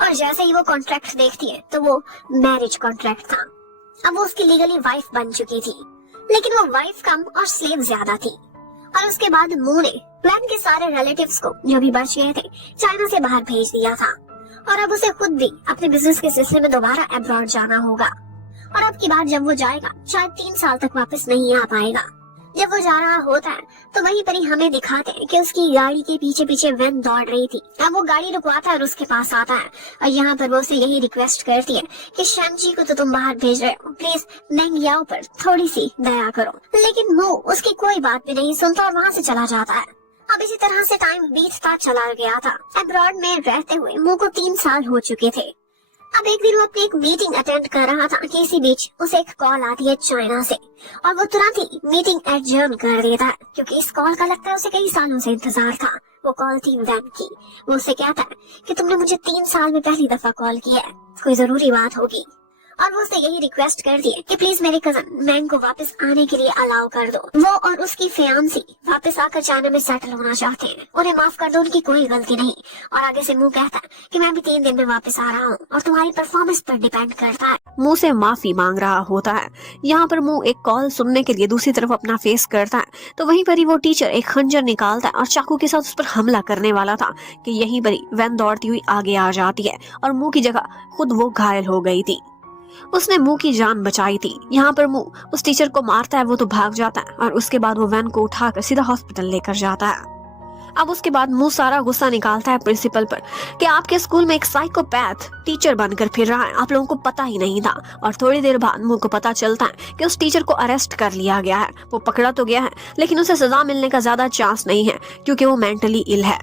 और जैसे ही वो कॉन्ट्रैक्ट देखती है तो वो मैरिज कॉन्ट्रैक्ट था। अब वो उसकी लीगली वाइफ बन चुकी थी, लेकिन वो वाइफ कम और स्लेव ज्यादा थी। और उसके बाद मू ने वैन के सारे रिलेटिव्स को, जो भी बच गए थे, चाइना से बाहर भेज दिया था। और अब उसे खुद भी अपने बिजनेस के सिलसिले में दोबारा अब्रॉड जाना होगा। और अब की बात जब वो जाएगा, शायद 3 साल तक वापस नहीं आ पाएगा। जब वो जा रहा होता है तो वहीं पर ही हमें दिखाते हैं कि उसकी गाड़ी के पीछे पीछे वैन दौड़ रही थी। अब वो गाड़ी रुकवाता है और उसके पास आता है, और यहाँ पर वो उसे यही रिक्वेस्ट करती है कि शैनजी को तो तुम बाहर भेज रहे हो, प्लीज मेंग याओ पर थोड़ी सी दया करो। लेकिन वो उसकी कोई बात भी नहीं सुनता और वहाँ से चला जाता है। अब इसी तरह से टाइम बीतता चला गया था। अब्रॉड में रहते हुए मू को 3 साल हो चुके थे। अब एक दिन वो अपनी एक मीटिंग अटेंड कर रहा था कि इसी बीच उसे एक कॉल आती है चाइना से, और वो तुरंत ही मीटिंग एडजर्न कर देता है, क्योंकि इस कॉल का लगता है उसे कई सालों से इंतजार था। वो कॉल थी वैन की। वो उसे कहता है कि तुमने मुझे 3 साल में पहली दफा कॉल किया है, कोई जरूरी बात होगी। और वो उसे यही रिक्वेस्ट करती है कि प्लीज मेरे कजन मैंग को वापस आने के लिए अलाउ कर दो। वो और उसकी फियांसी वापस आकर चाइना में सेटल होना चाहते हैं, उन्हें माफ कर दो, उनकी कोई गलती नहीं। और आगे से मुंह कहता है कि मैं भी 3 दिन में वापस आ रहा हूँ और तुम्हारी परफॉर्मेंस पर डिपेंड करता है। मुंह से माफी मांग रहा होता है। यहाँ पर मुंह एक कॉल सुनने के लिए दूसरी तरफ अपना फेस करता है, तो वहीं पर ही वो टीचर एक खंजर निकालता है और चाकू के साथ उस पर हमला करने वाला था कि यहीं पर ही वैन दौड़ती हुई आगे आ जाती है और मुंह की जगह खुद वो घायल हो गई थी। उसने मुंह की जान बचाई थी। यहाँ पर मुंह उस टीचर को मारता है, वो तो भाग जाता है और उसके बाद वो वैन को उठाकर सीधा हॉस्पिटल लेकर जाता है। अब उसके बाद मुंह सारा गुस्सा निकालता है प्रिंसिपल पर कि आपके स्कूल में एक साइकोपैथ टीचर बनकर फिर रहा है, आप लोगों को पता ही नहीं था। और थोड़ी देर बाद मुंह को पता चलता है कि उस टीचर को अरेस्ट कर लिया गया है। वो पकड़ा तो गया है, लेकिन उसे सजा मिलने का ज्यादा चांस नहीं है क्योंकि वो मेंटली इल है।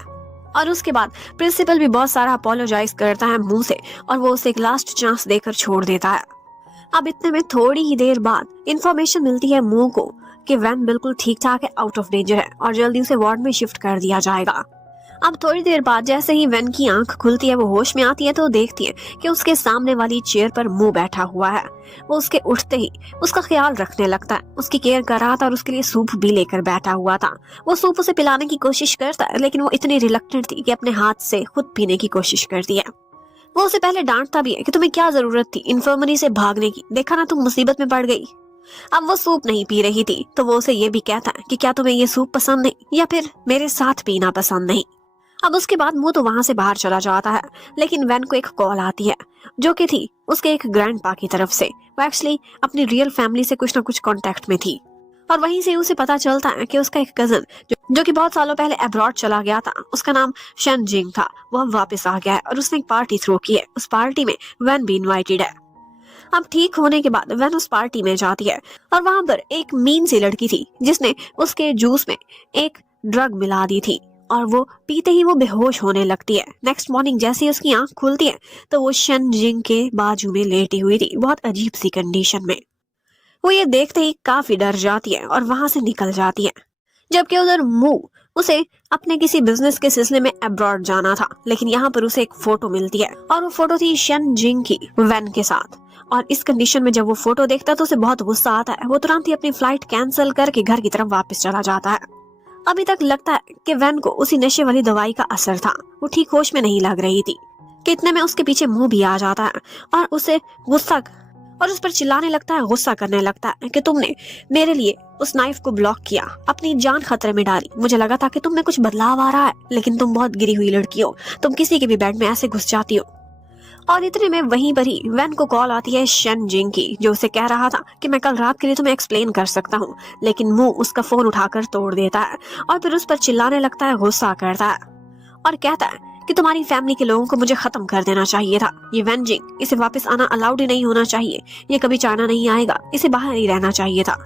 और उसके बाद प्रिंसिपल भी बहुत सारा अपोलोजाइज करता है मुंह से और वो उसे एक लास्ट चांस देकर छोड़ देता है। अब इतने में थोड़ी ही देर बाद इंफॉर्मेशन मिलती है मुंह को कि वैन बिल्कुल ठीक ठाक है, आउट ऑफ डेंजर है और जल्दी उसे वार्ड में शिफ्ट कर दिया जाएगा। अब थोड़ी देर बाद जैसे ही वैन की आंख खुलती है, वो होश में आती है तो देखती है कि उसके सामने वाली चेयर पर मुंह बैठा हुआ है। वो उसके उठते ही उसका ख्याल रखने लगता है, उसकी केयर कर रहा था और उसके लिए सूप भी लेकर बैठा हुआ था। वो सूप उसे पिलाने की कोशिश करता है, लेकिन वो इतनी रिलक्टेंट थी कि अपने हाथ से खुद पीने की कोशिश करती है। वो उसे पहले डांटता भी है कि तुम्हें क्या जरूरत थी इन्फर्मरी से भागने की, देखा ना तुम मुसीबत में पड़ गई। अब वो सूप नहीं पी रही थी तो वो उसे ये भी कहता है कि क्या तुम्हें ये सूप पसंद नहीं या फिर मेरे साथ पीना पसंद नहीं। अब उसके बाद मुंह तो वहां से बाहर चला जाता है, लेकिन वैन को एक कॉल आती है जो कि थी उसके एक ग्रैंडपा की तरफ से। वो एक्चुअली अपनी रियल फैमिली से कुछ ना कुछ कांटेक्ट में थी और वहीं से उसे पता चलता है कि उसका एक कजन जो कि बहुत सालों पहले अब्रॉड चला गया था, उसका नाम शन जिंग था, वो अब वापस आ गया है और उसने एक पार्टी थ्रो की है। उस पार्टी में वैन भी इनवाइटेड है। अब ठीक होने के बाद वैन उस पार्टी में जाती है और वहां पर एक मीन सी लड़की थी जिसने उसके जूस में एक ड्रग मिला दी थी और वो पीते ही वो बेहोश होने लगती है। नेक्स्ट मॉर्निंग जैसे ही उसकी आंख खुलती है तो वो शन जिंग के बाजू में लेटी हुई थी, बहुत अजीब सी कंडीशन में। वो ये देखते ही काफी डर जाती है और वहां से निकल जाती है, जबकि उधर मुंह उसे अपने किसी बिजनेस के सिलसिले में अब्रॉड जाना था, लेकिन यहाँ पर उसे एक फोटो मिलती है और वो फोटो थी शन जिंग की वैन के साथ। और इस कंडीशन में जब वो फोटो देखता है तो उसे बहुत गुस्सा आता है। वो तुरंत ही अपनी फ्लाइट कैंसिल करके घर की तरफ वापस चला जाता है। अभी तक लगता है कि वैन को उसी नशे वाली दवाई का असर था, वो ठीक होश में नहीं लग रही थी। कितने में उसके पीछे मुंह भी आ जाता है और उसे गुस्सा और उस पर चिल्लाने लगता है, गुस्सा करने लगता है कि तुमने मेरे लिए उस नाइफ को ब्लॉक किया, अपनी जान खतरे में डाली। मुझे लगा था कि तुम में कुछ बदलाव आ रहा है, लेकिन तुम बहुत गिरी हुई लड़की हो, तुम किसी के भी बेड में ऐसे घुस जाती हो। और इतने में वहीं पर ही वैन को कॉल आती है शन जिंग की, जो उसे कह रहा था कि मैं कल रात के लिए तुम्हें एक्सप्लेन कर सकता हूँ, लेकिन मुंह उसका फोन उठाकर तोड़ देता है और फिर उस पर चिल्लाने लगता है, गुस्सा करता है और कहता है कि तुम्हारी फैमिली के लोगों को मुझे खत्म कर देना चाहिए था। ये वैन जिंग, इसे वापस आना अलाउड ही नहीं होना चाहिए, ये कभी चाइना नहीं आएगा, इसे बाहर ही रहना चाहिए था।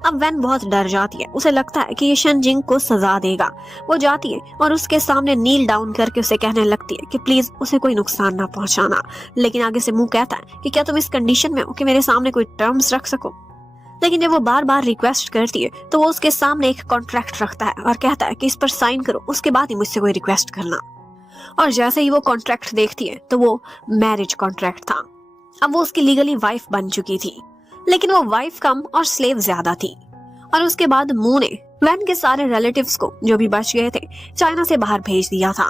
अब वैन बहुत डर जाती है, उसे लगता है कि ये शन जिंग को सजा देगा। वो जाती है और उसके सामने नील डाउन करके उसे कहने लगती है कि प्लीज उसे कोई नुकसान ना पहुंचाना, लेकिन आगे से मुंह कहता है कि क्या तुम इस कंडीशन में हो कि मेरे सामने कोई टर्म्स रख सको। लेकिन जब वो बार बार रिक्वेस्ट करती है तो वो उसके सामने एक कॉन्ट्रैक्ट रखता है और कहता है कि इस पर साइन करो, उसके बाद ही मुझसे कोई रिक्वेस्ट करना। और जैसे ही वो कॉन्ट्रैक्ट देखती है तो वो मैरिज कॉन्ट्रैक्ट था। अब वो उसकी लीगली वाइफ बन चुकी थी, लेकिन वो वाइफ कम और स्लेव ज्यादा थी। और उसके बाद मुंह ने वैन के सारे रिलेटिव्स को, जो भी बच गए थे, चाइना से बाहर भेज दिया था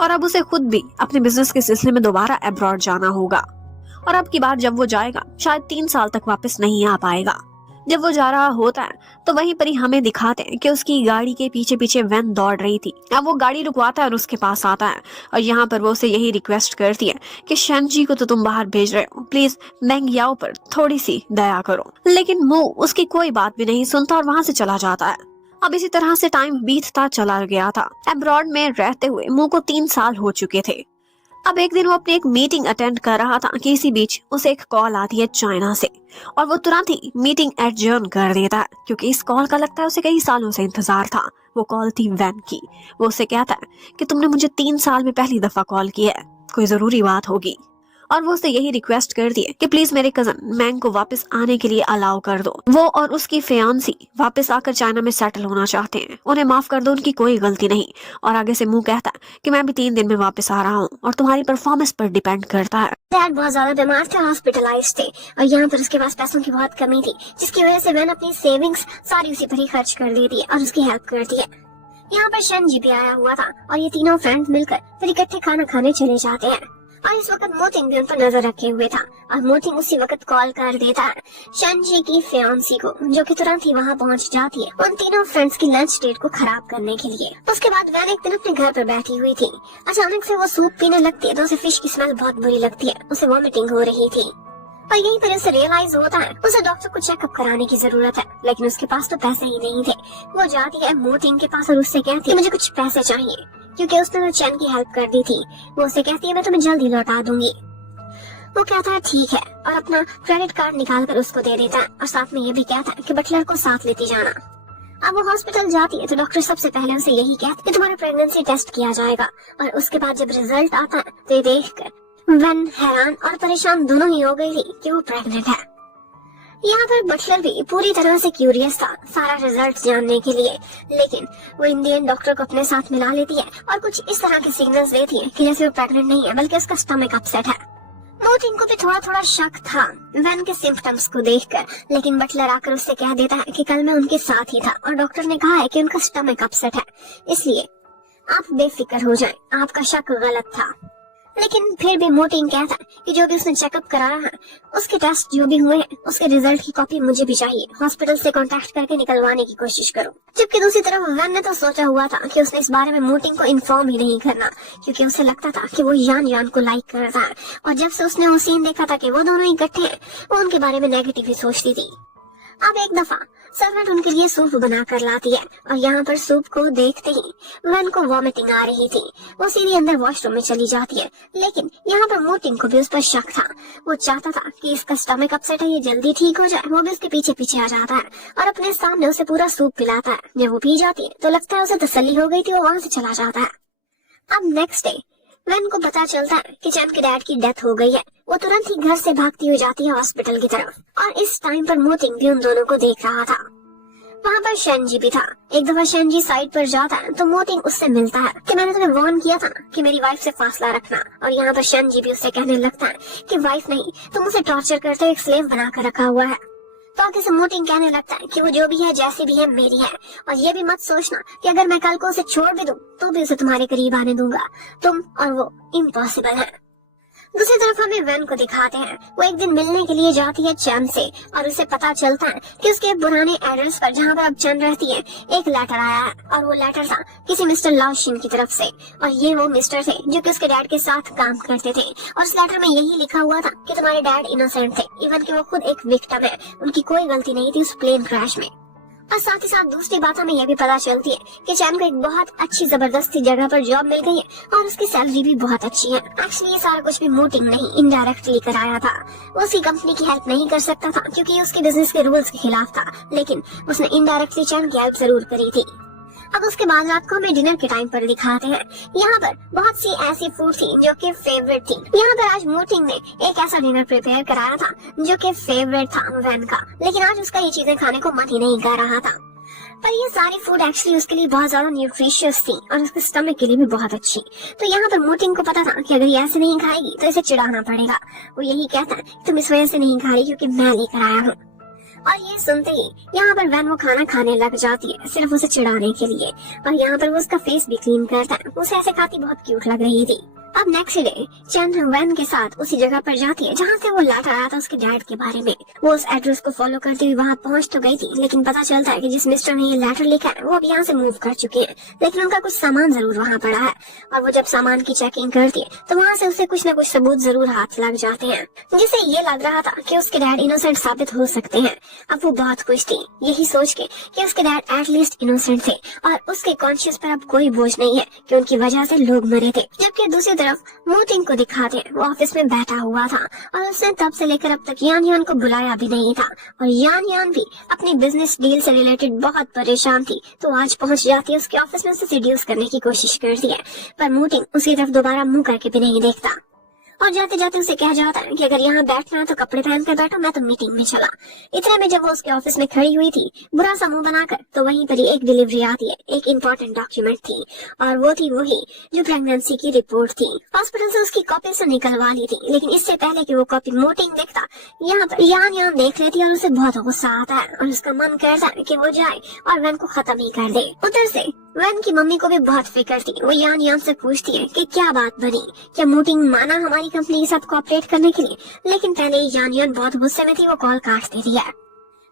और अब उसे खुद भी अपने बिजनेस के सिलसिले में दोबारा अब्रॉड जाना होगा। और अब की बार जब वो जाएगा शायद 3 साल तक वापस नहीं आ पाएगा। जब वो जा रहा होता है तो वहीं पर ही हमें दिखाते हैं कि उसकी गाड़ी के पीछे पीछे वैन दौड़ रही थी। अब वो गाड़ी रुकवाता है और उसके पास आता है और यहाँ पर वो उसे यही रिक्वेस्ट करती है कि शेनजी को तो तुम बाहर भेज रहे हो, प्लीज मेंग याओ पर थोड़ी सी दया करो। लेकिन मू उसकी कोई बात भी नहीं सुनता और वहां से चला जाता है। अब इसी तरह से टाइम बीतता चला गया था। अब्रॉड में रहते हुए मू को 3 साल हो चुके थे। अब एक दिन वो अपनी एक मीटिंग अटेंड कर रहा था कि इसी बीच उसे एक कॉल आती है चाइना से और वो तुरंत ही मीटिंग एडजर्न कर देता है क्योंकि इस कॉल का लगता है उसे कई सालों से इंतजार था। वो कॉल थी वैन की। वो उसे कहता है कि तुमने मुझे 3 साल में पहली दफा कॉल किया है, कोई जरूरी बात होगी। और वो उसे यही रिक्वेस्ट करती है कि प्लीज मेरे कजन मैंग को वापस आने के लिए अलाउ कर दो। वो और उसकी फियांसी वापस आकर चाइना में सेटल होना चाहते हैं, उन्हें माफ कर दो, उनकी कोई गलती नहीं। और आगे से मुंह कहता है कि मैं भी 3 दिन में वापस आ रहा हूँ और तुम्हारी परफॉर्मेंस पर डिपेंड करता है। डैड बहुत ज्यादा बीमार थे, हॉस्पिटलाइज थे और यहाँ पर उसके पास पैसों की बहुत कमी थी, जिसकी वजह से वैन अपनी सेविंग्स सारी उसी पर ही खर्च कर देती है और उसकी हेल्प करती है। यहाँ पर शेनजी भी आया हुआ था और ये तीनों फ्रेंड्स मिलकर फिर इकट्ठे खाना खाने चले जाते हैं। और इस वक्त मोटिंग भी उन पर नजर रखे हुए था और मोटिंग उसी वक्त कॉल कर देता है शेनजी की फियांसी को, जो कि तुरंत ही वहां पहुंच जाती है उन तीनों फ्रेंड्स की लंच डेट को खराब करने के लिए। उसके बाद वैन एक दिन अपने घर पर बैठी हुई थी, अचानक से वो सूप पीने लगती है तो उसे फिश की स्मेल बहुत बुरी लगती है, उसे वॉमिटिंग हो रही थी। और यहीं पर उसे रियलाइज होता है उसे डॉक्टर को चेकअप कराने की जरूरत है, लेकिन उसके पास तो पैसे ही नहीं थे। वो जाती है मोटिंग के पास और उससे कहती है मुझे कुछ पैसे चाहिए, क्योंकि उसने तो चैन की हेल्प कर दी थी। वो उसे कहती है मैं तुम्हें जल्दी लौटा दूंगी। वो कहता है ठीक है और अपना क्रेडिट कार्ड निकाल कर उसको दे देता है और साथ में ये भी कहता है कि बटलर को साथ लेती जाना। अब वो हॉस्पिटल जाती है तो डॉक्टर सबसे पहले उसे यही कहते कि तुम्हारा प्रेगनेंसी टेस्ट किया जाएगा और उसके बाद जब रिजल्ट आता है तो ये देखकर वैन हैरान और परेशान दोनों ही हो गई थी कि वो प्रेग्नेंट है। यहाँ पर बटलर भी पूरी तरह से क्यूरियस था सारा रिजल्ट जानने के लिए, लेकिन वो इंडियन डॉक्टर को अपने साथ मिला लेती है और कुछ इस तरह के सिग्नल्स देती है कि जैसे वो प्रेग्नेंट नहीं है बल्कि उसका स्टमक अपसेट है। मोटिंग को भी थोड़ा थोड़ा शक था वैन के सिम्टम्स को देखकर, लेकिन बटलर आकर उससे कह देता है कि कल मैं उनके साथ ही था और डॉक्टर ने कहा है कि उनका स्टमक अपसेट है, इसलिए आप बेफिक्र हो जाएं, आपका शक गलत था। लेकिन फिर भी मोटिंग कहता है कि जो भी उसने चेकअप कराया है उसके टेस्ट जो भी हुए हैं उसके रिजल्ट की कॉपी मुझे भी चाहिए, हॉस्पिटल से कांटेक्ट करके निकलवाने की कोशिश करो। जबकि दूसरी तरफ वैन ने तो सोचा हुआ था कि उसने इस बारे में मोटिंग को इन्फॉर्म ही नहीं करना, क्योंकि उसे लगता था कि वो यान यान को लाइक करता है और जब से उसने वो सीन देखा था कि वो दोनों इकट्ठे हैं वो उनके बारे में नेगेटिव ही सोचती थी। अब एक दफा सर्वेंट उनके लिए सूप बना कर लाती है और यहाँ पर सूप को देखते ही वैन को वॉमिटिंग आ रही थी। वो सीधी अंदर वॉशरूम में चली जाती है, लेकिन यहाँ पर मोटिंग को भी उस पर शक था। वो चाहता था कि इसका स्टमक अपसेट है, ये जल्दी ठीक हो जाए। वो भी उसके पीछे पीछे आ जाता है और अपने सामने उसे पूरा सूप पिलाता है। जब वो पी जाती है तो लगता है उसे तसल्ली हो गई थी, वो वहां से चला जाता है। अब नेक्स्ट डे वैन को पता चलता है कि चैन के डैड की डेथ हो गई है। वो तुरंत ही घर से भागती हुई जाती है हॉस्पिटल की तरफ और इस टाइम पर मोटिंग भी उन दोनों को देख रहा था। वहाँ पर शेनजी भी था। एक दफा शेनजी साइड पर जाता है तो मोटिंग उससे मिलता है कि मैंने तुम्हें वार्न किया था कि मेरी वाइफ से फासला रखना। और यहाँ पर शेनजी भी उससे कहने लगता है कि वाइफ नहीं, तुम उसे टॉर्चर करते एक स्लेव बना कर रखा हुआ है। तो आगे से मोटिंग कहने लगता है कि वो जो भी है जैसी भी है मेरी है, और ये भी मत सोचना कि अगर मैं कल को उसे छोड़ भी दूं तो भी उसे तुम्हारे करीब आने दूंगा। तुम और वो इम्पॉसिबल है। दूसरी तरफ हमें वैन को दिखाते हैं। वो एक दिन मिलने के लिए जाती है चैन से और उसे पता चलता है कि उसके पुराने एड्रेस पर जहाँ पर अब चैन रहती है एक लेटर आया है और वो लेटर था किसी मिस्टर लाओशिन की तरफ से। और ये वो मिस्टर थे जो कि उसके डैड के साथ काम करते थे और उस लेटर में यही लिखा हुआ था कि तुम्हारे डैड इनोसेंट थे, इवन कि वो खुद एक विक्टिम है, उनकी कोई गलती नहीं थी उस प्लेन क्रैश में। और साथ ही साथ दूसरी बात हमें यह भी पता चलती है कि चैन को एक बहुत अच्छी जबरदस्ती जगह पर जॉब मिल गई है और उसकी सैलरी भी बहुत अच्छी है। एक्चुअली ये सारा कुछ भी मोटिंग नहीं इनडायरेक्टली कराया था। वो उसकी कंपनी की हेल्प नहीं कर सकता था क्योंकि ये उसके बिजनेस के रूल्स के खिलाफ था, लेकिन उसने इनडायरेक्टली चैन की हेल्प जरूर करी थी। अब उसके बाद रात को हमें डिनर के टाइम पर दिखाते हैं। यहाँ पर बहुत सी ऐसी फूड थी जो कि फेवरेट थी। यहाँ पर आज मोटिंग ने एक ऐसा डिनर प्रिपेयर कराया था जो कि फेवरेट था वैन का, लेकिन आज उसका ये चीजें खाने को मन ही नहीं कर रहा था। पर ये सारी फूड एक्चुअली उसके लिए बहुत ज्यादा न्यूट्रिशियस थी और उसके स्टमक के लिए भी बहुत अच्छी। तो यहाँ पर मोटिंग को पता था कि अगर ये ऐसे नहीं खाएगी तो इसे चिढ़ाना पड़ेगा। वो यही कहता है तुम इस वजह से नहीं खा रही क्योंकि मैं लेकर आया हूँ। और ये सुनते ही यहाँ पर वैन वो खाना खाने लग जाती है सिर्फ उसे चिढ़ाने के लिए। और यहाँ पर वो उसका फेस भी क्लीन करता है। उसे ऐसे खाती बहुत क्यूट लग रही थी। अब नेक्स्ट डे चंद्र वैन के साथ उसी जगह पर जाती है जहाँ से वो लेटर आया था उसके डैड के बारे में। वो उस एड्रेस को फॉलो करती हुई वहाँ पहुँच तो गई थी, लेकिन पता चलता है कि जिस मिस्टर ने ये लेटर लिखा है वो अब यहाँ से मूव कर चुके हैं, लेकिन उनका कुछ सामान जरूर वहाँ पड़ा है। और वो जब सामान की चेकिंग करती है तो वहाँ से उसे कुछ न कुछ सबूत जरूर हाथ लग जाते हैं, जिसे ये लग रहा था कि उसके डैड इनोसेंट साबित हो सकते हैं। अब वो बहुत खुश थी यही सोच के कि उसके डैड एटलीस्ट इनोसेंट थे और उसके कॉन्शियस पर अब कोई बोझ नहीं है कि उनकी वजह से लोग मरे थे। जबकि दूसरी तरफ मोटिंग को दिखाते हैं, वो ऑफिस में बैठा हुआ था और उसने तब से लेकर अब तक यान यान को बुलाया भी नहीं था। और यान यान भी अपनी बिजनेस डील से रिलेटेड बहुत परेशान थी, तो आज पहुंच जाती है उसके ऑफिस में उसे सीड्यूस करने की कोशिश करती है, पर मोटिंग उसकी तरफ दोबारा मुंह करके भी नहीं देखता और जाते जाते उसे कह जाता है कि अगर यहाँ बैठना है तो कपड़े पहन कर बैठो, मैं तो मीटिंग में चला। इतने में जब वो उसके ऑफिस में खड़ी हुई थी बुरा सा मुंह बनाकर, तो वहीं पर ही एक डिलीवरी आती है। एक इम्पोर्टेंट डॉक्यूमेंट थी और वो थी वही जो प्रेगनेंसी की रिपोर्ट थी। हॉस्पिटल से उसकी कॉपी से निकलवा ली थी, लेकिन इससे पहले कि वो कॉपी मोटिंग देखता, यहाँ पर यान देख लेती और उसे बहुत गुस्सा आता है और उसका मन करता है कि वो जाए और वैन को खत्म ही कर दे। उधर से वैन की मम्मी को भी बहुत फिक्र थी। वो यान से पूछती है कि क्या बात बनी, क्या मोटिंग माना हमारी कंपनी के साथ कोऑपरेट करने के लिए, लेकिन पहले ही यान बहुत गुस्से में थी, वो कॉल काट देती है।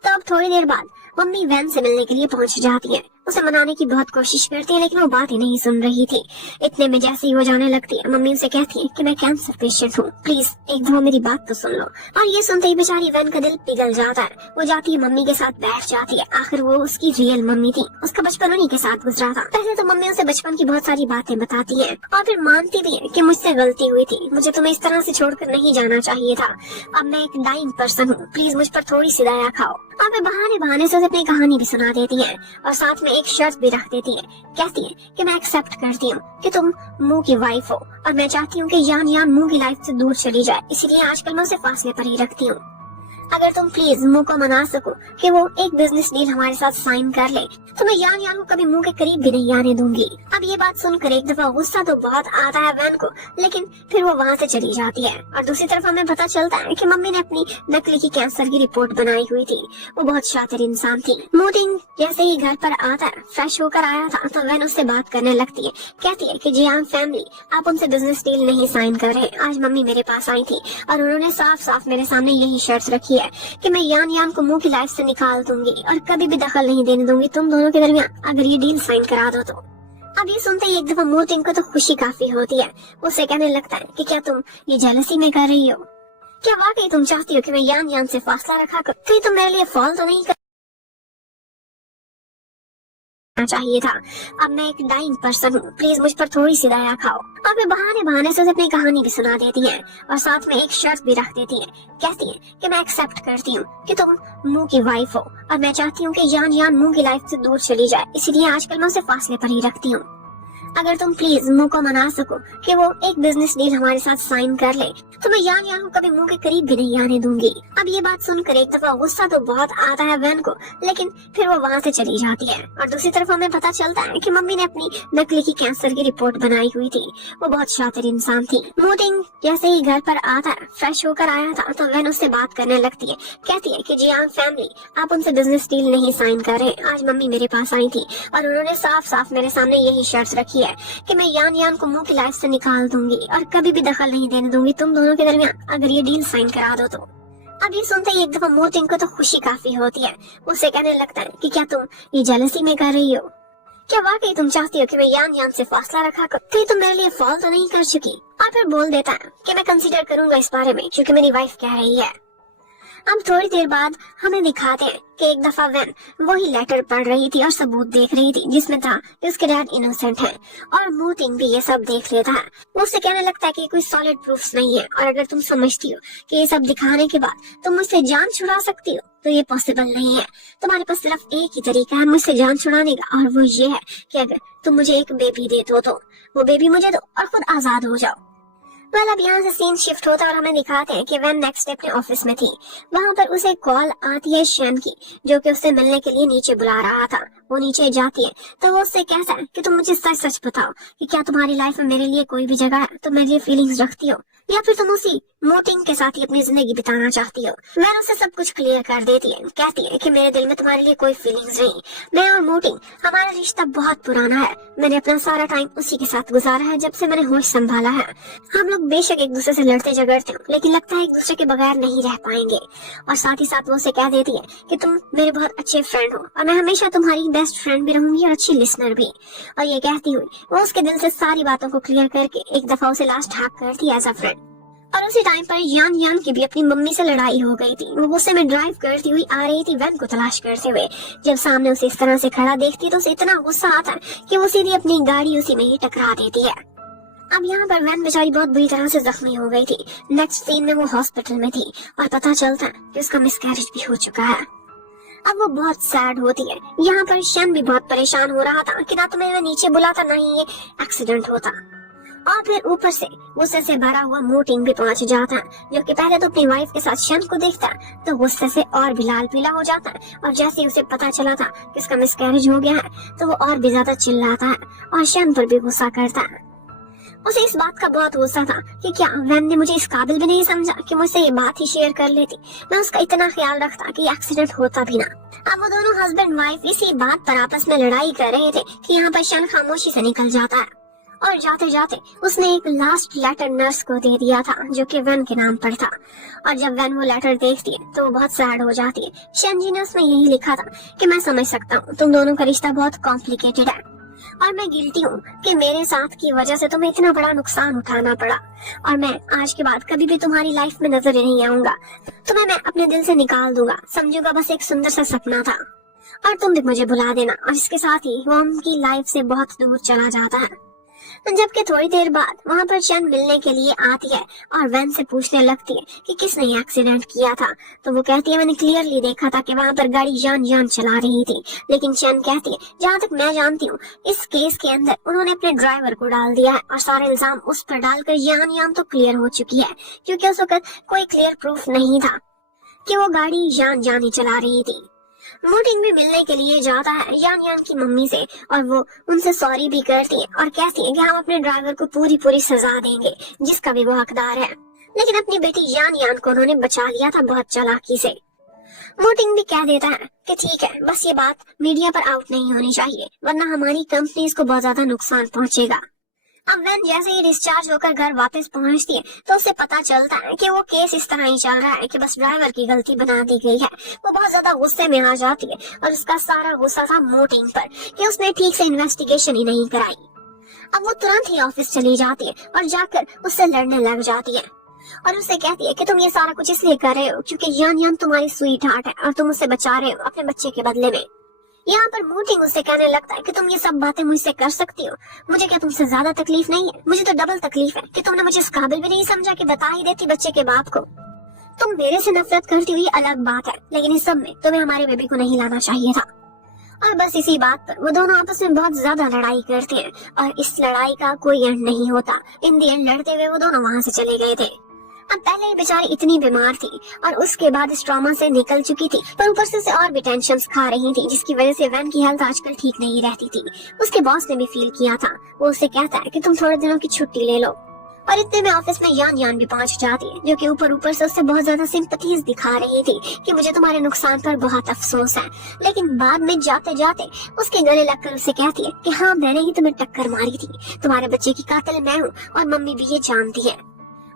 तो अब थोड़ी देर बाद मम्मी वैन से मिलने के लिए पहुंच जाती है। उसे मनाने की बहुत कोशिश करती है, लेकिन वो बात ही नहीं सुन रही थी। इतने में जैसे ही वो जाने लगती है, मम्मी उसे कहती है कि मैं कैंसर पेशेंट हूँ, प्लीज एक दफा मेरी बात तो सुन लो। और ये सुनते ही बेचारी वैन का दिल पिघल जाता है। वो जाती है मम्मी के साथ बैठ जाती है। आखिर वो उसकी रियल मम्मी थी, उसका बचपन उन्हीं के साथ गुजरा था। पहले तो मम्मी उसे बचपन की बहुत सारी बातें बताती है और फिर मानती भी है कि मुझसे गलती हुई थी, मुझे तुम्हें इस तरह से छोड़कर नहीं जाना चाहिए था। अब मैं एक डाइंग पर्सन हूँ, प्लीज मुझ पर थोड़ी सी दया खाओ। और वे बहाने से उसे अपनी कहानी भी सुना देती है और साथ में एक शर्त भी रख देती है। कहती है कि मैं एक्सेप्ट करती हूँ कि तुम मुंह की वाइफ हो और मैं चाहती हूँ कि यान मुंह की लाइफ से दूर चली जाए, इसीलिए आजकल मैं उसे फासले पर ही रखती हूँ। अगर तुम प्लीज मुंह को मना सको कि वो एक बिजनेस डील हमारे साथ साइन कर ले, तो मैं यान को कभी मुंह के करीब भी नहीं आने दूंगी। अब ये बात सुनकर एक दफा गुस्सा तो बहुत आता है वैन को, लेकिन फिर वो वहाँ से चली जाती है। और दूसरी तरफ हमें पता चलता है कि मम्मी ने अपनी नकली की कैंसर की रिपोर्ट बनाई हुई थी। वो बहुत शातिर इंसान थी। मोटिंग जैसे ही घर पर आता है, फ्रेश होकर आया था, तो वैन उससे बात करने लगती है। कहती है कि जियान फैमिली, आप उनसे बिजनेस डील नहीं साइन कर रहे। आज मम्मी मेरे पास आई थी और उन्होंने साफ साफ मेरे सामने यही शर्त रखी है कि मैं यान को मुंह की लाइफ से निकाल दूंगी और कभी भी दखल नहीं देने दूंगी तुम दोनों के दरमियान, अगर ये डील साइन करा दो तो। अब ये सुनते ही एक दफा मोटिंग को तो खुशी काफी होती है। उसे कहने लगता है कि क्या तुम ये जेलसी में कर रही हो, क्या वाकई तुम चाहती हो कि मैं यान से फासला रखा कर, कहीं तुम मेरे लिए फॉल तो नहीं चाहिए था। अब मैं एक डाइंग पर्सन हूँ, प्लीज मुझ पर थोड़ी सी दया खाओ। और वे बहाने से अपनी कहानी भी सुना देती है और साथ में एक शर्त भी रख देती है। कहती है कि मैं एक्सेप्ट करती हूँ कि तुम मुंह की वाइफ हो और मैं चाहती हूँ कि यान मुंह की लाइफ से दूर चली जाए, इसीलिए आजकल मैं उसे फासले पर ही रखती हूँ। अगर तुम प्लीज मुंह को मना सको कि वो एक बिजनेस डील हमारे साथ साइन कर ले, तो मैं यान को कभी मुंह के करीब भी नहीं आने दूंगी। अब ये बात सुनकर एक दफा गुस्सा तो बहुत आता है वैन को, लेकिन फिर वो वहाँ से चली जाती है। और दूसरी तरफ हमें पता चलता है कि मम्मी ने अपनी नकली की कैंसर की रिपोर्ट बनाई हुई थी। वो बहुत शातिर इंसान थी। मोटिंग जैसे ही घर पर आता है, फ्रेश होकर आया था, तो वैन उससे बात करने लगती है। कहती है कि जियान फैमिली, आप उनसे बिजनेस डील नहीं साइन कर रहे। आज मम्मी मेरे पास आई थी और उन्होंने साफ साफ मेरे सामने यही शर्त रखी है कि मैं यान को मुंह की लाइफ से निकाल दूंगी और कभी भी दखल नहीं देने दूंगी तुम दोनों के दरमियान, अगर ये डील साइन करा दो तो। अब ये सुनते ही एक दफा मोटिंग को तो खुशी काफी होती है। उसे कहने लगता है कि क्या तुम ये जेलसी में कर रही हो, क्या वाकई तुम चाहती हो कि मैं यान से फासला रखा कर, कहीं तुम मेरे लिए फॉल तो नहीं कर चुकी। और फिर बोल देता है कि मैं कंसीडर करूंगा इस बारे में, क्योंकि मेरी वाइफ कह रही है। अब थोड़ी देर बाद हमें दिखाते हैं कि एक दफा वैन वही लेटर पढ़ रही थी और सबूत देख रही थी, जिसमें था कि उसके डैड इनोसेंट है और मोटिंग भी ये सब देख लेता है। वो उससे कहने लगता है कि कोई सॉलिड प्रूफ्स नहीं है और अगर तुम समझती हो कि ये सब दिखाने के बाद तुम मुझसे जान छुड़ा सकती हो, तो ये पॉसिबल नहीं है। तुम्हारे पास सिर्फ एक ही तरीका है मुझसे जान छुड़ाने का, और वो ये है कि अगर तुम मुझे एक बेबी दे दो तो वो बेबी मुझे दो और खुद आजाद हो जाओ। वेल अब यहाँ से सीन शिफ्ट होता है और हमें दिखाते हैं कि वैन नेक्स्ट डे अपने ऑफिस में थी। वहाँ पर उसे कॉल आती है शैन की, जो कि उससे मिलने के लिए नीचे बुला रहा था। वो नीचे जाती है तो वो उससे कहता है कि तुम मुझे सच सच बताओ कि क्या तुम्हारी लाइफ में मेरे लिए कोई भी जगह है, तुम मेरे लिए फीलिंग्स रखती हो, या फिर तुम उसी मोटिंग के साथ ही अपनी जिंदगी बिताना चाहती हो। वैन उसे सब कुछ क्लियर कर देती है, कहती है कि मेरे दिल में तुम्हारे लिए कोई फीलिंग्स नहीं, मैं और मोटिंग हमारा रिश्ता बहुत पुराना है, मैंने अपना सारा टाइम उसी के साथ गुजारा है जब से मैंने होश संभाला है। हम लोग बेशक एक दूसरे से लड़ते झगड़ते हो, लेकिन लगता है एक दूसरे के बगैर नहीं रह पाएंगे। और साथ ही साथ वो उसे कह देती है कि तुम मेरे बहुत अच्छे फ्रेंड हो और मैं हमेशा तुम्हारी बेस्ट फ्रेंड भी रहूंगी और अच्छी लिसनर भी। और ये कहती हुई वो उसके दिल से सारी बातों को क्लियर करके एक दफा उसे लास्ट हक करती एज अ फ्रेंड। और उसी टाइम पर यान की भी अपनी मम्मी से लड़ाई हो गई थी। वो गुस्से में ड्राइव करती हुई आ रही थी वैन को तलाश करते हुए। जब सामने उसे इस तरह से खड़ा देखती तो उसे इतना गुस्सा आता कि वो सीधी अपनी गाड़ी उसी में ही टकरा देती है। अब यहाँ पर वैन बेचारी बहुत बुरी तरह से जख्मी हो गई थी। नेक्स्ट सीन में वो हॉस्पिटल में थी और पता चलता है कि उसका मिसकैरेज भी हो चुका है। अब वो बहुत सैड होती है। यहाँ पर शैन भी बहुत परेशान हो रहा था कि ना तो मैं नीचे बुलाता ना ही ये एक्सीडेंट होता। और फिर ऊपर से गुस्से से भरा हुआ मोटिंग भी पहुंच जाता है, जो कि पहले तो अपनी वाइफ के साथ शैन को देखता है तो गुस्से से और भी लाल पीला हो जाता है। और जैसे ही उसे पता चला था कि उसका मिसकैरेज हो गया है तो वो और भी ज्यादा चिल्लाता है और शैन पर भी गुस्सा करता है। उसे इस बात का बहुत गुस्सा था कि क्या वैन ने मुझे इस काबिल भी नहीं समझा कि मुझसे ये बात ही शेयर कर लेती, मैं उसका इतना ख्याल रखता कि एक्सीडेंट होता भी ना। अब वो दोनों हस्बैंड वाइफ इसी बात पर आपस में लड़ाई कर रहे थे कि यहाँ पर शैन खामोशी से निकल जाता है और जाते जाते उसने एक लास्ट लेटर नर्स को दे दिया था जो कि वैन के नाम पर था। और जब वैन वो लेटर देखती है तो वो बहुत सैड हो जाती है। शैन जी ने उसमें यही लिखा था कि मैं समझ सकता हूँ तुम दोनों का रिश्ता बहुत कॉम्प्लिकेटेड है और मैं गिल्टी हूँ कि मेरे साथ की वजह से तुम्हें इतना बड़ा नुकसान उठाना पड़ा, और मैं आज के बाद कभी भी तुम्हारी लाइफ में नजर नहीं आऊंगा। तुम्हें मैं अपने दिल से निकाल दूंगा, समझूंगा बस एक सुंदर सा सपना था और तुम भी मुझे भुला देना। और इसके साथ ही वो उनकी लाइफ से बहुत दूर चला जाता है। जबकि थोड़ी देर बाद वहाँ पर शैन मिलने के लिए आती है और वैन से पूछने लगती है कि किसने एक्सीडेंट किया था। तो वो कहती है मैंने क्लियरली देखा था कि वहाँ पर गाड़ी जान चला रही थी। लेकिन शैन कहती है जहाँ तक मैं जानती हूँ इस केस के अंदर उन्होंने अपने ड्राइवर को डाल दिया है और सारे इल्जाम उस पर डालकर जान तो क्लियर हो चुकी है, क्योंकि उस वक्त कोई क्लियर प्रूफ नहीं था कि वो गाड़ी जान ही चला रही थी। मोटिंग भी मिलने के लिए जाता है यान की मम्मी से और वो उनसे सॉरी भी करती है और कहती है कि हम अपने ड्राइवर को पूरी सजा देंगे जिसका भी वो हकदार है। लेकिन अपनी बेटी यान को उन्होंने बचा लिया था बहुत चालाकी से। मोटिंग भी कह देता है कि ठीक है, बस ये बात मीडिया पर आउट नहीं होनी चाहिए वरना हमारी कंपनीज को बहुत ज्यादा नुकसान पहुंचेगा। अब वैन जैसे ही डिस्चार्ज होकर घर वापस पहुंचती है तो उसे पता चलता है कि वो केस इस तरह ही चल रहा है कि बस ड्राइवर की गलती बना दी गई है। वो बहुत ज्यादा गुस्से में आ जाती है और उसका सारा गुस्सा था मोटिंग पर कि उसने ठीक से इन्वेस्टिगेशन ही नहीं कराई। अब वो तुरंत ही ऑफिस चली जाती है और जाकर उससे लड़ने लग जाती है और उससे कहती है कि तुम ये सारा कुछ इसलिए कर रहे हो क्योंकि यान तुम्हारी स्वीट हार्ट है और तुम उसे बचा रहे हो अपने बच्चे के बदले में। यहाँ पर मोटिंग उससे कहने लगता है कि तुम ये सब बातें मुझसे कर सकती हो, मुझे क्या तुमसे ज्यादा तकलीफ नहीं है? मुझे तो डबल तकलीफ है कि तुमने मुझे इस काबिल भी नहीं समझा कि बता ही देती बच्चे के बाप को। तुम मेरे से नफरत करती हुई अलग बात है, लेकिन इस सब में तुम्हें हमारे बेबी को नहीं लाना चाहिए था। और बस इसी बात पर वो दोनों आपस में बहुत ज्यादा लड़ाई करते हैं और इस लड़ाई का कोई एंड नहीं होता। इन दी एंड लड़ते हुए वो दोनों वहाँ से चले गए थे। अब पहले ही बेचारी इतनी बीमार थी और उसके बाद इस ट्रॉमा से निकल चुकी थी, पर ऊपर से और भी टेंशन्स खा रही थी जिसकी वजह से वैन की हेल्थ आजकल ठीक नहीं रहती थी। उसके बॉस ने भी फील किया था। वो उससे कहता है कि तुम थोड़े दिनों की छुट्टी ले लो। और इतने में ऑफिस में यान भी पहुंच जाती है जो कि ऊपर से उससे बहुत ज्यादा सिंपैथीज दिखा रही थी कि मुझे तुम्हारे नुकसान पर बहुत अफसोस है। लेकिन बाद में जाते जाते उसके गले लगकर उसे कहती है कि हाँ मैंने ही तुम्हें टक्कर मारी थी, तुम्हारे बच्चे की कातिल मैं हूँ और मम्मी भी ये जानती है।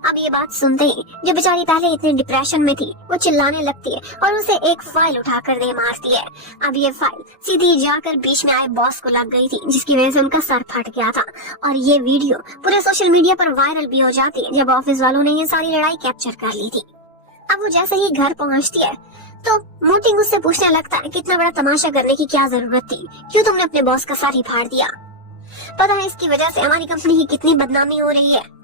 अब ये बात सुनते ही जो बेचारी पहले इतने डिप्रेशन में थी वो चिल्लाने लगती है और उसे एक फाइल उठाकर दे मारती है। अब ये फाइल सीधी जाकर बीच में आए बॉस को लग गई थी जिसकी वजह से उनका सर फट गया था और ये वीडियो पूरे सोशल मीडिया पर वायरल भी हो जाती है जब ऑफिस वालों ने ये सारी लड़ाई कैप्चर कर ली थी। अब वो जैसे ही घर पहुंचती है तो मोटिंग उससे पूछने लगता है कि इतना बड़ा तमाशा करने की क्या जरूरत थी, क्यों तुमने अपने बॉस का सर ही फाड़ दिया? पता है इसकी वजह से हमारी कंपनी की कितनी बदनामी हो रही है।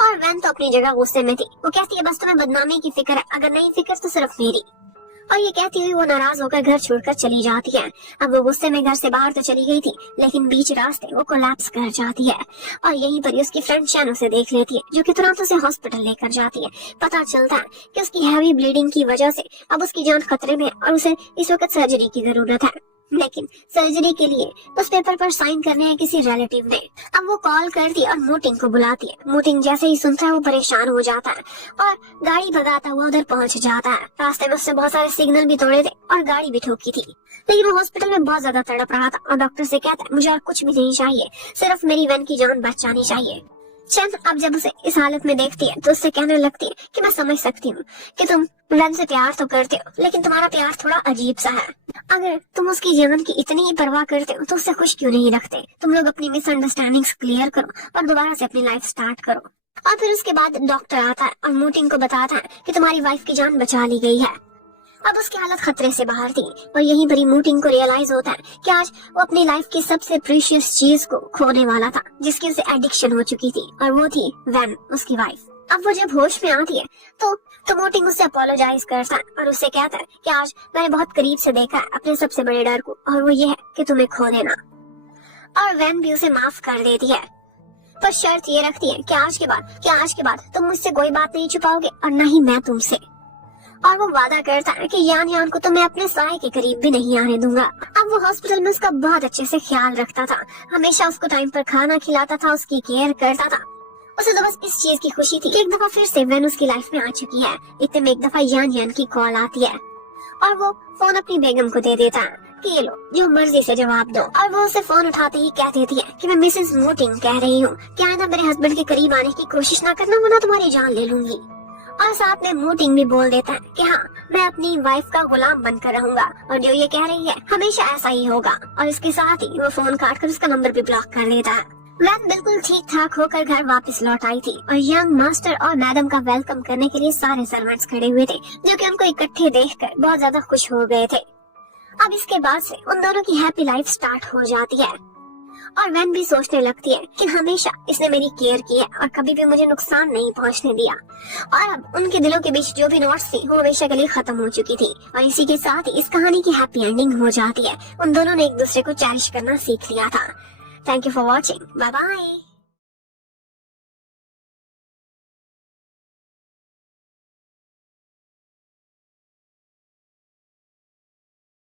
और वैन तो अपनी जगह गुस्से में थी। वो कहती है बस तुम्हें बदनामी की फिक्र है, अगर नहीं फिक्र तो सिर्फ मेरी। और ये कहती हुई वो नाराज होकर घर छोड़कर चली जाती है। अब वो गुस्से में घर से बाहर तो चली गई थी, लेकिन बीच रास्ते वो कोलैप्स कर जाती है और यहीं पर उसकी फ्रेंड शैन उसे देख लेती है, जो कि तुरंत उसे हॉस्पिटल लेकर जाती है। पता चलता है कि उसकी हैवी ब्लीडिंग की वजह से अब उसकी जान खतरे में है और उसे इस वक्त सर्जरी की जरूरत है। लेकिन सर्जरी के लिए उस पेपर पर साइन करने हैं किसी रिलेटिव ने। अब वो कॉल करती और मोटिंग को बुलाती है। मोटिंग जैसे ही सुनता है वो परेशान हो जाता है और गाड़ी भगाता हुआ उधर पहुंच जाता है। रास्ते में उसने बहुत सारे सिग्नल भी तोड़े थे और गाड़ी भी ठोकी थी, लेकिन वो हॉस्पिटल में बहुत ज्यादा तड़प रहा था और डॉक्टर से कहता है मुझे और कुछ भी नहीं चाहिए, सिर्फ मेरी वैन की जान बच जानी चाहिए। चंद अब जब उसे इस हालत में देखती है तो उससे कहने लगती है कि मैं समझ सकती हूँ कि तुम वैन से प्यार तो करते हो, लेकिन तुम्हारा प्यार थोड़ा अजीब सा है। अगर तुम उसकी जान की इतनी ही परवाह करते हो तो उससे खुश क्यों नहीं रखते? तुम लोग अपनी मिसअंडरस्टैंडिंग्स क्लियर करो और दोबारा से अपनी लाइफ स्टार्ट करो। और फिर उसके बाद डॉक्टर आता है और मोटिंग को बताता है कि तुम्हारी वाइफ की जान बचा ली गई है। अब उसकी हालत खतरे से बाहर थी और यहीं पर ही मोटिंग को रियलाइज होता है कि आज वो अपनी लाइफ की सबसे प्रीशियस चीज को खोने वाला था, जिसकी उसे एडिक्शन हो चुकी थी, और वो थी वैन, उसकी वाइफ। अब वो जब होश में आती है तो मोटिंग उससे अपोलोजाइज करता है और उससे कहता है कि आज मैंने बहुत करीब से देखा है अपने सबसे बड़े डर को, और वो ये है कि तुम्हें खो देना। और वैन भी उसे माफ कर देती है, पर शर्त ये रखती है कि आज के बाद तुम मुझसे कोई बात नहीं छुपाओगे और न ही मैं तुमसे। और वो वादा करता है कि यान को तो मैं अपने साए के करीब भी नहीं आने दूंगा। अब वो हॉस्पिटल में उसका बहुत अच्छे से ख्याल रखता था, हमेशा उसको टाइम पर खाना खिलाता था, उसकी केयर करता था। उसे तो बस इस चीज की खुशी थी कि एक दफा फिर से वैन उसकी लाइफ में आ चुकी है। इतने में एक दफा यान की कॉल आती है और वो फोन अपनी बेगम को दे देता है कि ये लो, जो मर्जी से जवाब दो। और वो उसे फोन उठाते ही कह देती है कि मैं मिसेस मोटिंग कह रही हूँ, क्या है ना मेरे हस्बैंड के करीब आने की कोशिश ना करना, वरना तुम्हारी जान ले लूंगी। और साथ में मोटिंग भी बोल देता है कि हाँ, मैं अपनी वाइफ का गुलाम बनकर रहूंगा और जो ये कह रही है हमेशा ऐसा ही होगा। और इसके साथ ही वो फोन काट कर उसका नंबर भी ब्लॉक कर देता है। वैन बिल्कुल ठीक ठाक होकर घर वापस लौट आई थी और यंग मास्टर और मैडम का वेलकम करने के लिए सारे सर्वेंट्स खड़े हुए थे, जो कि उनको इकट्ठे देखकर बहुत ज्यादा खुश हो गए थे। अब इसके बाद से उन दोनों की हैप्पी लाइफ स्टार्ट हो जाती है और वैन भी सोचने लगती है कि हमेशा इसने मेरी केयर की है और कभी भी मुझे नुकसान नहीं पहुंचने दिया। और अब उनके दिलों के बीच जो भी नोट्स थी वो हमेशा के लिए खत्म हो चुकी थी और इसी के साथ ही इस कहानी की हैप्पी एंडिंग हो जाती है। उन दोनों ने एक दूसरे को चेरिश करना सीख लिया था। Thank you for watching, bye bye.